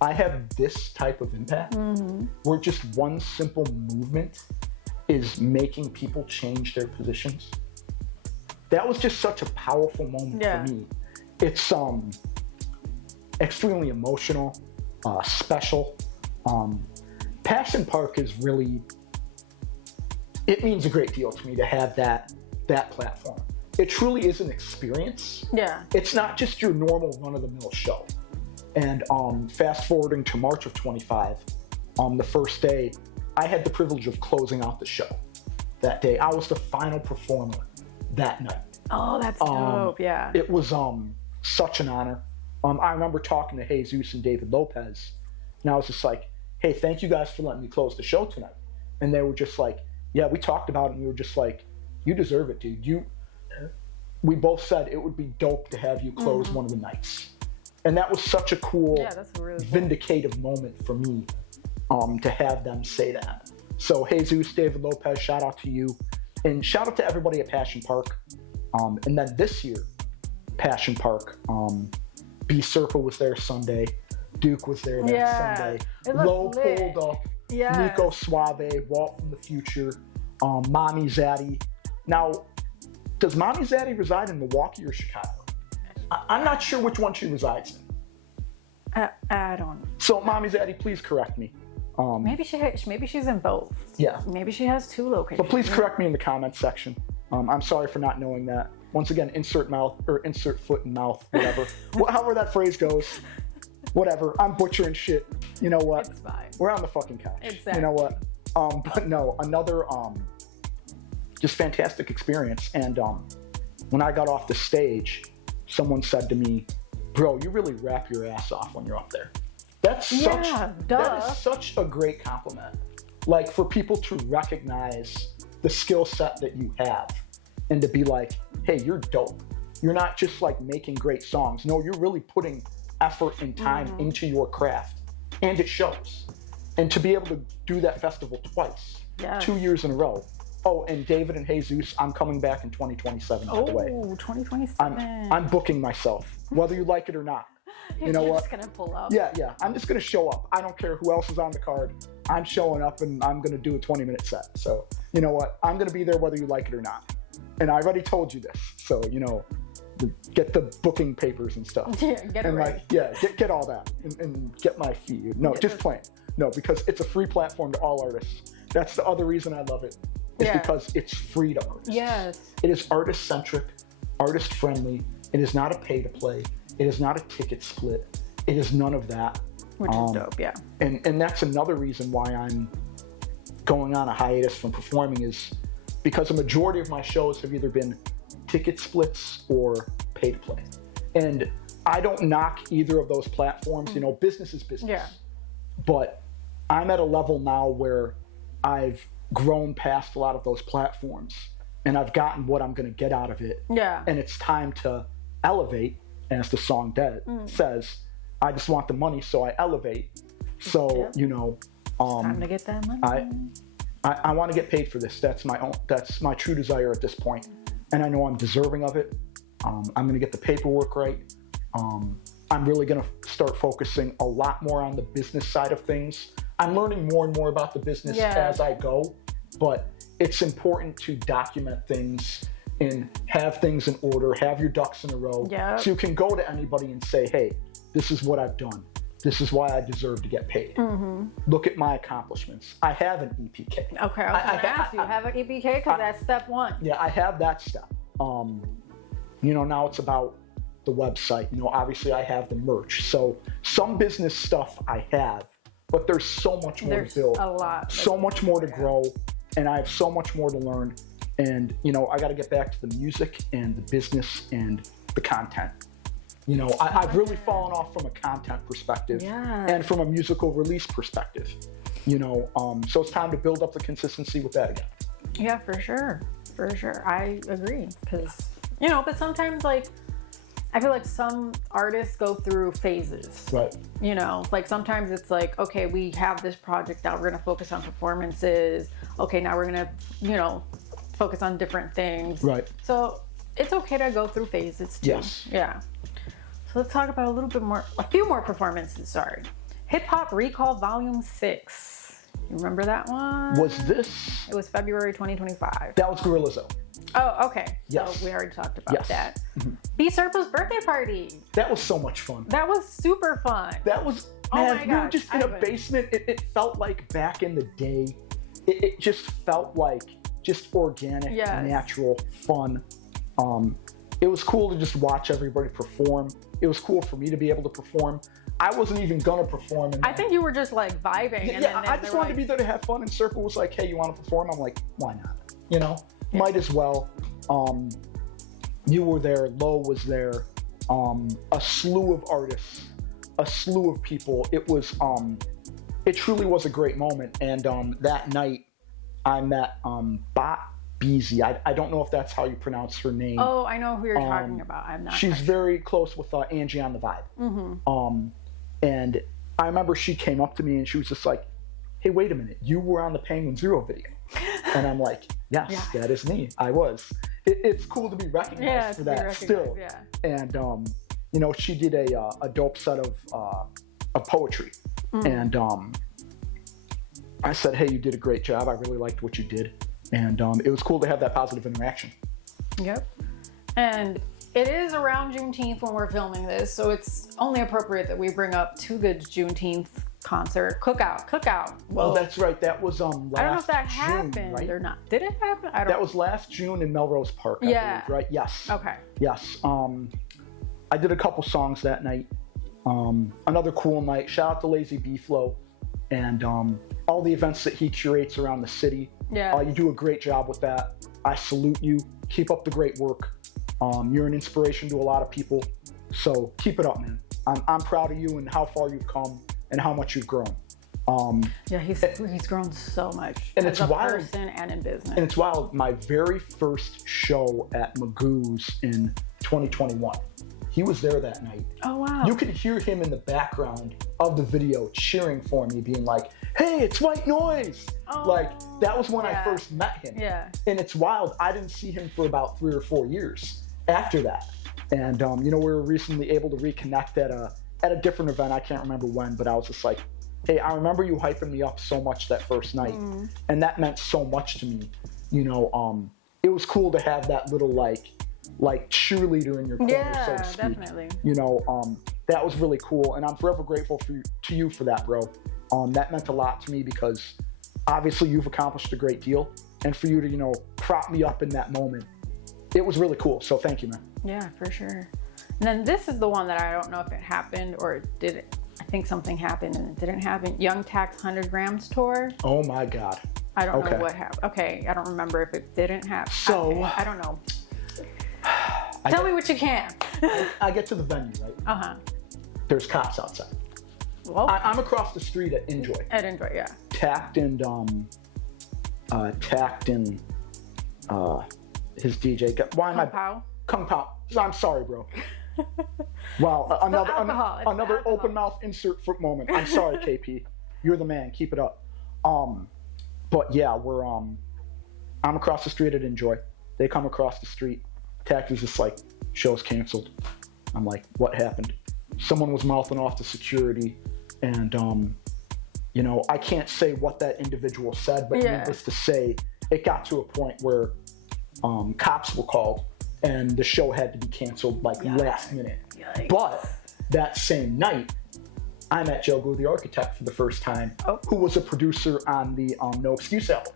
I have this type of impact where just one simple movement is making people change their positions. That was just such a powerful moment for me. It's extremely emotional, special. Passion Park is really, it means a great deal to me to have that platform. It truly is an experience. Yeah. It's not just your normal run-of-the-mill show. And fast forwarding to March of 25, the first day, I had the privilege of closing out the show that day. I was the final performer that night. Oh, that's dope, yeah. It was such an honor. I remember talking to Jesus and David Lopez, and I was just like, hey, thank you guys for letting me close the show tonight. And they were just like, yeah, we talked about it, and we were just like, you deserve it, dude. We both said it would be dope to have you close one of the nights. And that was such a cool, that's really cool. vindicative moment for me to have them say that. So Jesus, David Lopez, shout out to you. And shout out to everybody at Passion Park. And then this year, Passion Park, B. Serpa was there Sunday. Duke was there that Sunday. Low pulled up. Yeah. Nico Suave, Walt from the Future, Mommy Zaddy. Now, does Mommy Zaddy reside in Milwaukee or Chicago? I'm not sure which one she resides in. I don't know. So, Mommy Zaddy, please correct me. Maybe she's in both. Yeah. Maybe she has 2 locations. But please correct me in the comments section. I'm sorry for not knowing that. Once again, insert mouth or insert foot in mouth, whatever. However that phrase goes. Whatever. I'm butchering shit. You know what? It's fine. We're on the fucking couch. Exactly. You know what? But no, another just fantastic experience. And when I got off the stage, someone said to me, "Bro, you really rap your ass off when you're up there." That is such a great compliment. Like, for people to recognize the skill set that you have and to be like, "Hey, you're dope. You're not just like making great songs. No, you're really putting effort and time into your craft, and it shows." And to be able to do that festival twice, 2 years in a row. Oh, and David and Jesus, I'm coming back in 2027, by the way. Oh, 2027. I'm booking myself, whether you like it or not. You know what? Just gonna pull up. Yeah. I'm just gonna show up. I don't care who else is on the card. I'm showing up and I'm gonna do a 20-minute set. So, you know what? I'm gonna be there whether you like it or not. And I already told you this. So, you know, get the booking papers and stuff. Yeah, get it right. Get all that and get my fee. No, just playing. No, because it's a free platform to all artists. That's the other reason I love it. Is because it's free to artists. Yes. It is artist-centric, artist-friendly. It is not a pay-to-play. It is not a ticket split. It is none of that. Which is dope, yeah. And that's another reason why I'm going on a hiatus from performing, is because a majority of my shows have either been ticket splits or pay-to-play. And I don't knock either of those platforms. You know, business is business. Yeah. But I'm at a level now where I've grown past a lot of those platforms and I've gotten what I'm going to get out of it. Yeah. And it's time to elevate, as the song says. I just want the money, so I elevate. So, you know, time to get that money. I want to get paid for this. That's my true desire at this point. And I know I'm deserving of it. I'm going to get the paperwork right. I'm really going to start focusing a lot more on the business side of things. I'm learning more and more about the business as I go, but it's important to document things and have things in order, have your ducks in a row, so you can go to anybody and say, "Hey, this is what I've done. This is why I deserve to get paid. Look at my accomplishments. I have an EPK." Okay, I was going to ask, do you have an EPK? Because that's step 1. Yeah, I have that step. You know, now it's about the website. You know, obviously I have the merch. So some business stuff I have, but there's so much more to build. A lot. So much more to grow, and I have so much more to learn. And, you know, I got to get back to the music and the business and the content. You know, I've really fallen off from a content perspective and from a musical release perspective. You know, so it's time to build up the consistency with that again. Yeah, for sure. For sure. I agree. Because, you know, but sometimes, like, I feel like some artists go through phases. Right. You know, like sometimes it's like, okay, we have this project out. We're going to focus on performances. Okay, now we're going to, you know, focus on different things. Right. So it's okay to go through phases too. Yes. Yeah. So let's talk about a few more performances, sorry. Hip Hop Recall Volume 6. You remember that one? It was February 2025. That was Gorilla Zone. Oh, okay. Yes. So we already talked about that. B. Serpa's birthday party. That was so much fun. That was super fun. That was, man, we were just in a basement. It felt like back in the day. It just felt like just organic, natural, fun. It was cool to just watch everybody perform. It was cool for me to be able to perform. I wasn't even gonna perform. I think you were just like vibing. Yeah, I just wanted to be there to have fun. And Serpa was like, "Hey, you want to perform?" I'm like, "Why not? You know, might as well." You were there. Lo was there. A slew of artists, a slew of people. It was. It truly was a great moment. And that night, I met Bot Beezy. I don't know if that's how you pronounce her name. Oh, I know who you're talking about. I'm not. She's very close with Angie on the Vibe. And I remember she came up to me and she was just like, hey, wait a minute, you were on the Penguin Zero video. And I'm like, yes, that is me. I was. It's cool to be recognized for that still. Yeah. And, you know, she did a dope set of poetry. And I said, hey, you did a great job. I really liked what you did. And it was cool to have that positive interaction. Yep. And it is around Juneteenth when we're filming this, so it's only appropriate that we bring up Too Good's Juneteenth concert. Cookout. Well, that's right. That was last June, I don't know if that happened right? or not. Did it happen? I don't That was last June in Melrose Park, I believe, right? Yes. Okay. Yes. I did a couple songs that night. Another cool night. Shout out to Lazy B-Flow and all the events that he curates around the city. Yeah. You do a great job with that. I salute you. Keep up the great work. You're an inspiration to a lot of people. So keep it up, man. I'm proud of you and how far you've come and how much you've grown. Yeah, he's grown so much and as it's a wild, person and in business. And it's wild. My very first show at Magoo's in 2021, he was there that night. Oh, wow. You could hear him in the background of the video cheering for me, being like, hey, it's White Noize. Oh, like, that was when I first met him. Yeah. And it's wild. I didn't see him for about 3 or 4 years after that. And, you know, we were recently able to reconnect at a different event. I can't remember when, but I was just like, hey, I remember you hyping me up so much that first night. And that meant so much to me. You know, it was cool to have that little, like cheerleader in your corner, so to speak. Definitely. You know, that was really cool. And I'm forever grateful to you for that, bro. That meant a lot to me because obviously you've accomplished a great deal. And for you to, you know, prop me up in that moment, it was really cool. So thank you, man. Yeah, for sure. And then this is the one that I don't know if it happened or it did. I think something happened and it didn't happen. Young Tax 100 Grams tour. Oh my God. I don't know what happened. Okay, I don't remember if it didn't happen. So okay, I don't know. Tell me what you can. I get to the venue, right? There's cops outside. Well, I'm across the street at Enjoy. At Enjoy, yeah. Tacked and his DJ. Why am I? Kung Pao. I'm sorry, bro. Wow, another open mouth insert foot moment. I'm sorry, KP. You're the man. Keep it up. But yeah, I'm across the street at Enjoy. They come across the street. Tacked is just like, show's canceled. I'm like, what happened? Someone was mouthing off to security, and you know, I can't say what that individual said, but needless to say, it got to a point where cops were called and the show had to be canceled like last minute. Yikes. But that same night, I met Jogo the Architect for the first time, who was a producer on the No Excuse album.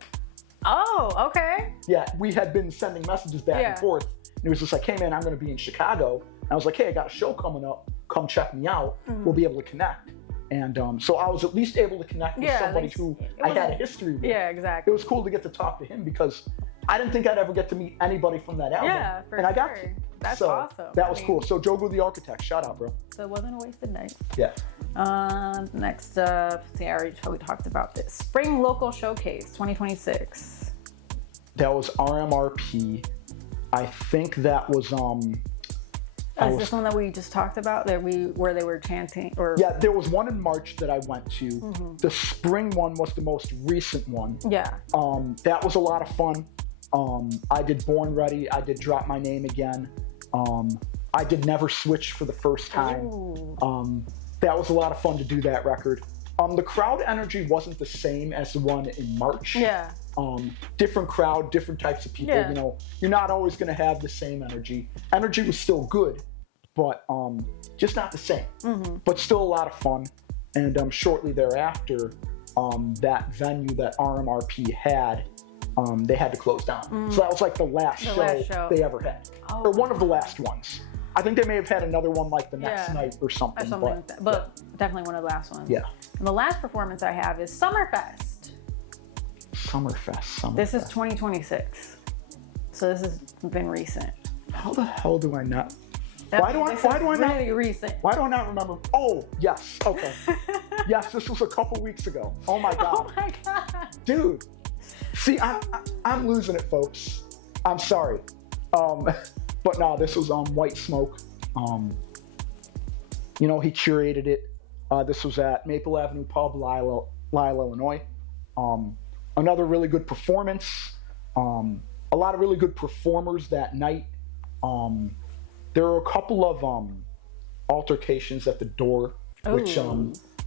Oh, okay. Yeah, we had been sending messages back and forth. And he was just like, hey man, I'm going to be in Chicago. And I was like, hey, I got a show coming up. Come check me out. We'll be able to connect. And so I was at least able to connect with somebody who I had a history with. Yeah, exactly. It was cool to get to talk to him because I didn't think I'd ever get to meet anybody from that album. Yeah, for and I got to. That's awesome. That was cool. So Jogo the Architect, shout out, bro. So it wasn't a wasted night. Yeah. Next up, see, I already totally talked about this. Spring Local Showcase 2026. That was RMRP. I think that was Is this one that we just talked about where they were chanting or yeah, there was one in March that I went to. The spring one was the most recent one. Yeah. That was a lot of fun. I did Born Ready, I did Drop My Name Again. I did Never Switch for the first time. That was a lot of fun to do that record. The crowd energy wasn't the same as the one in March. Yeah. Different crowd, different types of people. You know, you're not always going to have the same energy. Energy was still good, but just not the same. But still a lot of fun. And shortly thereafter, that venue that RMRP had, they had to close down. So that was like the last show they ever had, or one of the last ones. I think they may have had another one like the next night or something. But definitely one of the last ones. Yeah. And the last performance I have is Summerfest. Summerfest. This is 2026. So this has been recent. How the hell do I not? Why do I not remember? Oh, yes. Okay. Yes, this was a couple weeks ago. Oh my God. Oh my God. Dude. See, I'm losing it, folks. I'm sorry. But no, this was White Smoke. You know, he curated it. This was at Maple Avenue Pub, Lyle, Illinois. Another really good performance. A lot of really good performers that night. There were a couple of altercations at the door, which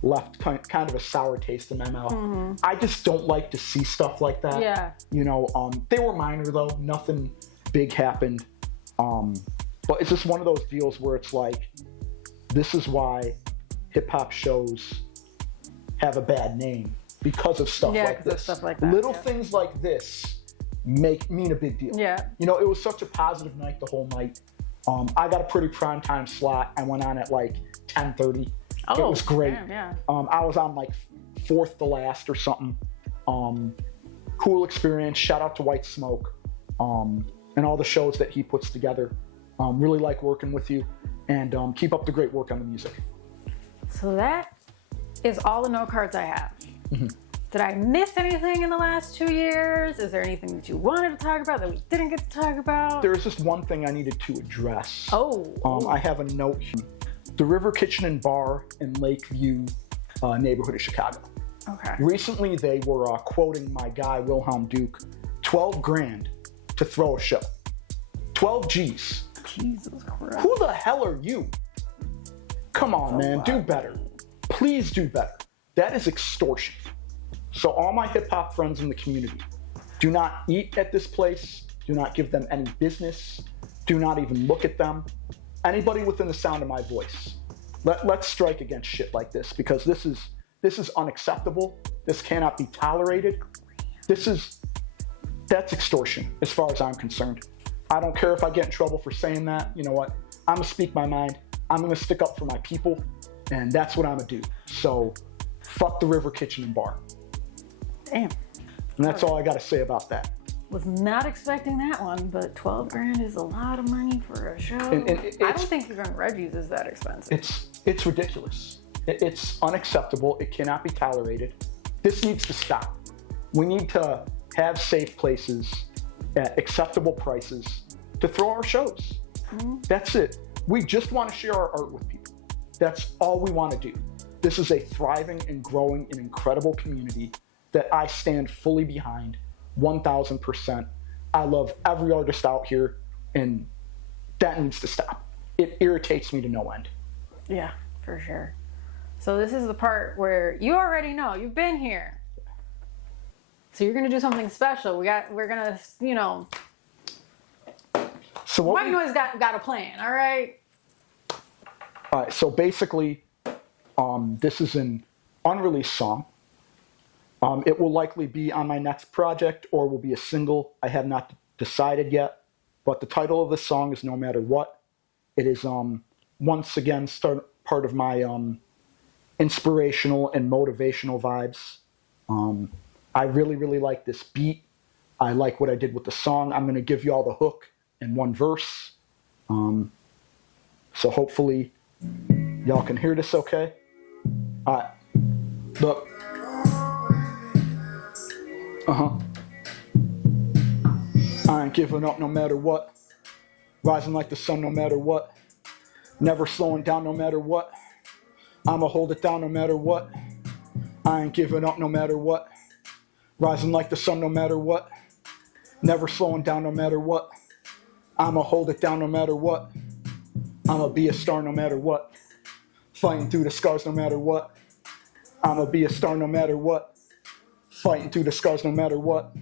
left kind of a sour taste in my mouth. I just don't like to see stuff like that. Yeah. They were minor though. Nothing big happened. But it's just one of those deals where it's like, this is why hip hop shows have a bad name, because of stuff like this. Stuff like that. Little things like this mean a big deal. Yeah. It was such a positive night the whole night. I got a pretty prime time slot. I went on at like 10:30. It was great. Damn, yeah. I was on like fourth to last or something. Cool experience. Shout out to White Smoke and all the shows that he puts together. Really like working with you, and keep up the great work on the music. So that is all the note cards I have. Did I miss anything in the last 2 years? Is there anything that you wanted to talk about that we didn't get to talk about? There's just one thing I needed to address. I have a note here. The River Kitchen and Bar in Lakeview neighborhood of Chicago. Okay. Recently, they were quoting my guy, Wilhelm Duke, 12 grand to throw a show. 12 G's. Jesus Christ. Who the hell are you? Come on, man, do better. Please do better. That is extortion. So all my hip hop friends in the community, do not eat at this place. Do not give them any business. Do not even look at them. Anybody within the sound of my voice, let's strike against shit like this, because this is unacceptable. This cannot be tolerated. That's extortion as far as I'm concerned. I don't care if I get in trouble for saying that. You know what? I'm gonna speak my mind. I'm gonna stick up for my people, and that's what I'm gonna do. So, fuck the River Kitchen and Bar. Damn. And that's all I gotta say about that. Was not expecting that one, but 12 grand is a lot of money for a show. And I don't think even Reggie's is that expensive. It's ridiculous. It's unacceptable. It cannot be tolerated. This needs to stop. We need to have safe places at acceptable prices to throw our shows. That's it. We just want to share our art with people. That's all we want to do. This is a thriving and growing and incredible community that I stand fully behind, 1000%. I love every artist out here, and that needs to stop. It irritates me to no end. Yeah, for sure. So this is the part where you already know, you've been here. So you're gonna do something special. We're gonna, So White Noise got a plan, all right? All right, so basically, this is an unreleased song. It will likely be on my next project or will be a single. I have not decided yet, but the title of the song is No Matter What. It is, once again, part of my inspirational and motivational vibes. I really, really like this beat. I like what I did with the song. I'm going to give you all the hook in one verse. So hopefully y'all can hear this okay. All right. Look. I ain't giving up no matter what. Rising like the sun no matter what. Never slowing down no matter what. I'ma hold it down no matter what. I ain't giving up no matter what. Rising like the sun no matter what. Never slowing down no matter what. I'ma hold it down no matter what. I'ma be a star no matter what. Fighting through the scars no matter what. I'ma be a star no matter what. Fighting through the scars no matter what.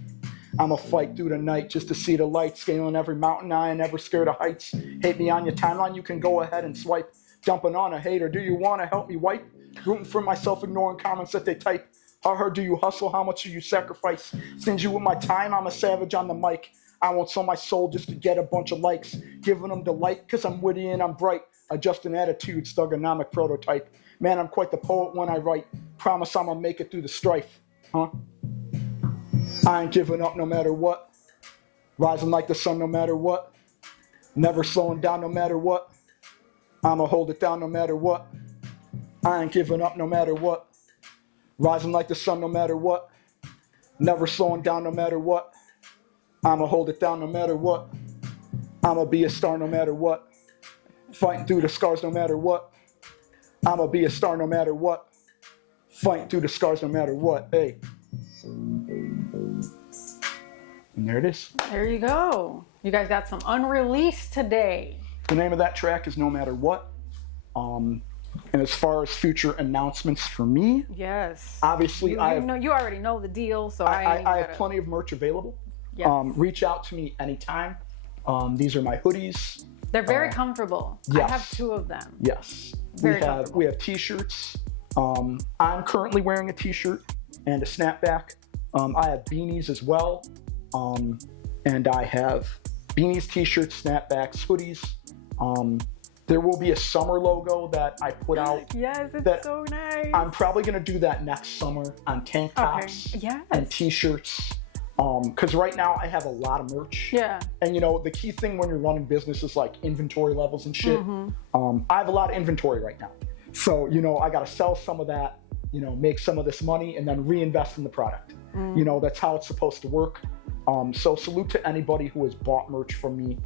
I'ma fight through the night just to see the light. Scaling every mountain, I ain't never scared of heights. Hate me on your timeline, you can go ahead and swipe. Jumping on a hater, do you wanna help me wipe? Rooting for myself, ignoring comments that they type. How hard do you hustle, how much do you sacrifice? Stingy with my time, I'm a savage on the mic. I won't sell my soul just to get a bunch of likes. Giving them delight, cause I'm witty and I'm bright. Adjusting attitudes, thugonomic prototype. Man, I'm quite the poet when I write. Promise I'ma make it through the strife. Huh? I ain't giving up no matter what. Rising like the sun no matter what. Never slowing down no matter what. I'ma hold it down no matter what. I ain't giving up no matter what. Rising like the sun no matter what. Never slowing down no matter what. I'ma hold it down no matter what. I'ma be a star no matter what. Fighting through the scars no matter what. I'ma be a star no matter what. Fighting through the scars no matter what. Hey. And there it is. There you go. You guys got some unreleased today. The name of that track is No Matter What. And as far as future announcements for me, yes, obviously you already know the deal, so I have plenty of merch available. Yes. Reach out to me anytime. These are my hoodies. They're very comfortable. Yes. I have 2 of them. Yes. Very We have t-shirts. I'm currently wearing a t-shirt and a snapback. I have beanies as well. And I have beanies, t-shirts, snapbacks, hoodies. There will be a summer logo that I put out. Yes, it's so nice. I'm probably going to do that next summer on tank tops and t-shirts. Because right now I have a lot of merch. Yeah. And the key thing when you're running business is like inventory levels and shit. I have a lot of inventory right now. So, I got to sell some of that, make some of this money and then reinvest in the product. That's how it's supposed to work. So salute to anybody who has bought merch from me.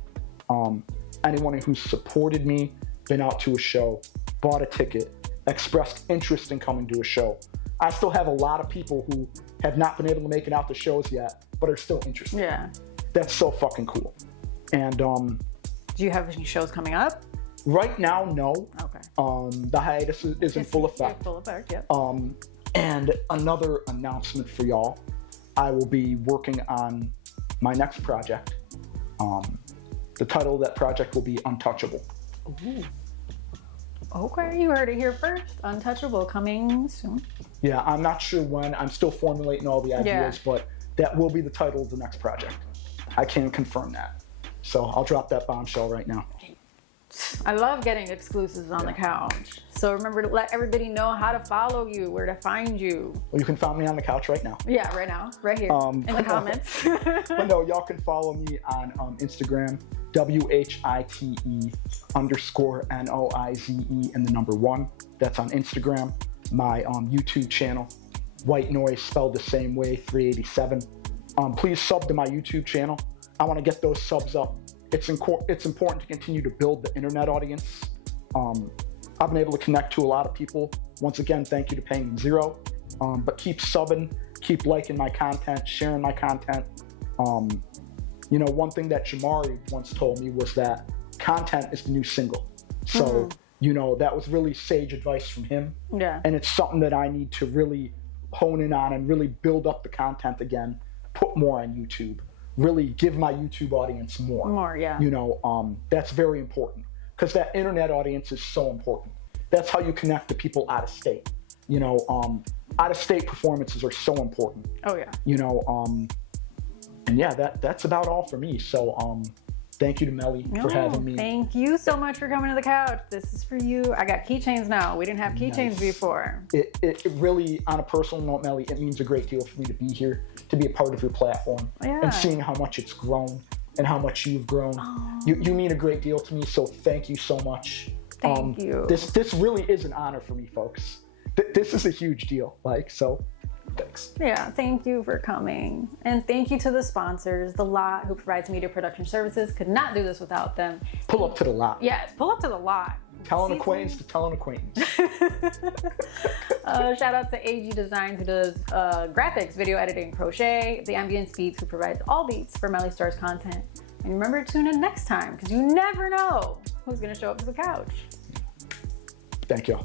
Anyone who's supported me, been out to a show, bought a ticket, expressed interest in coming to a show. I still have a lot of people who have not been able to make it out to shows yet, but are still interested. Yeah. That's so fucking cool. And do you have any shows coming up? Right now, no. Okay. The hiatus is in full effect. Full effect, yep. And another announcement for y'all, I will be working on my next project. The title of that project will be Untouchable. Ooh. Okay, you heard it here first. Untouchable coming soon. Yeah, I'm not sure when. I'm still formulating all the ideas, but that will be the title of the next project. I can't confirm that. So I'll drop that bombshell right now. I love getting exclusives on the couch. So remember to let everybody know how to follow you, where to find you. Well, you can find me on the couch right now. Yeah, right now, right here in the comments. But no, y'all can follow me on Instagram, WHITE_NOIZE and the number 1. That's on Instagram. My YouTube channel, White Noize, spelled the same way, 387. Please sub to my YouTube channel. I want to get those subs up. It's important to continue to build the internet audience. I've been able to connect to a lot of people. Once again, thank you to Paying Zero. But keep subbing, keep liking my content, sharing my content. One thing that Jamari once told me was that content is the new single. So, that was really sage advice from him. Yeah. And it's something that I need to really hone in on and really build up the content again, put more on YouTube, really give my YouTube audience more. More, yeah. That's very important because that internet audience is so important. That's how you connect to people out of state. Out of state performances are so important. Oh, yeah. And yeah, that's about all for me. So, thank you to Melly for having me. Thank you so much for coming to the couch. This is for you. I got keychains now. We didn't have keychains before. It really, on a personal note, Melly, it means a great deal for me to be here, to be a part of your platform, and seeing how much it's grown and how much you've grown. Oh. You mean a great deal to me, so thank you so much. Thank you. This really is an honor for me, folks. This is a huge deal. So thanks. Yeah, thank you for coming. And thank you to the sponsors, The Lot, who provides media production services. Could not do this without them. Pull up to the lot. Yes, pull up to the lot. Tell an acquaintance to tell an acquaintance. Shout out to AG Designs, who does graphics, video editing, crochet, The Ambience Beats, who provides all beats for Melly Starz content. And remember to tune in next time, because you never know who's going to show up to the couch. Thank you.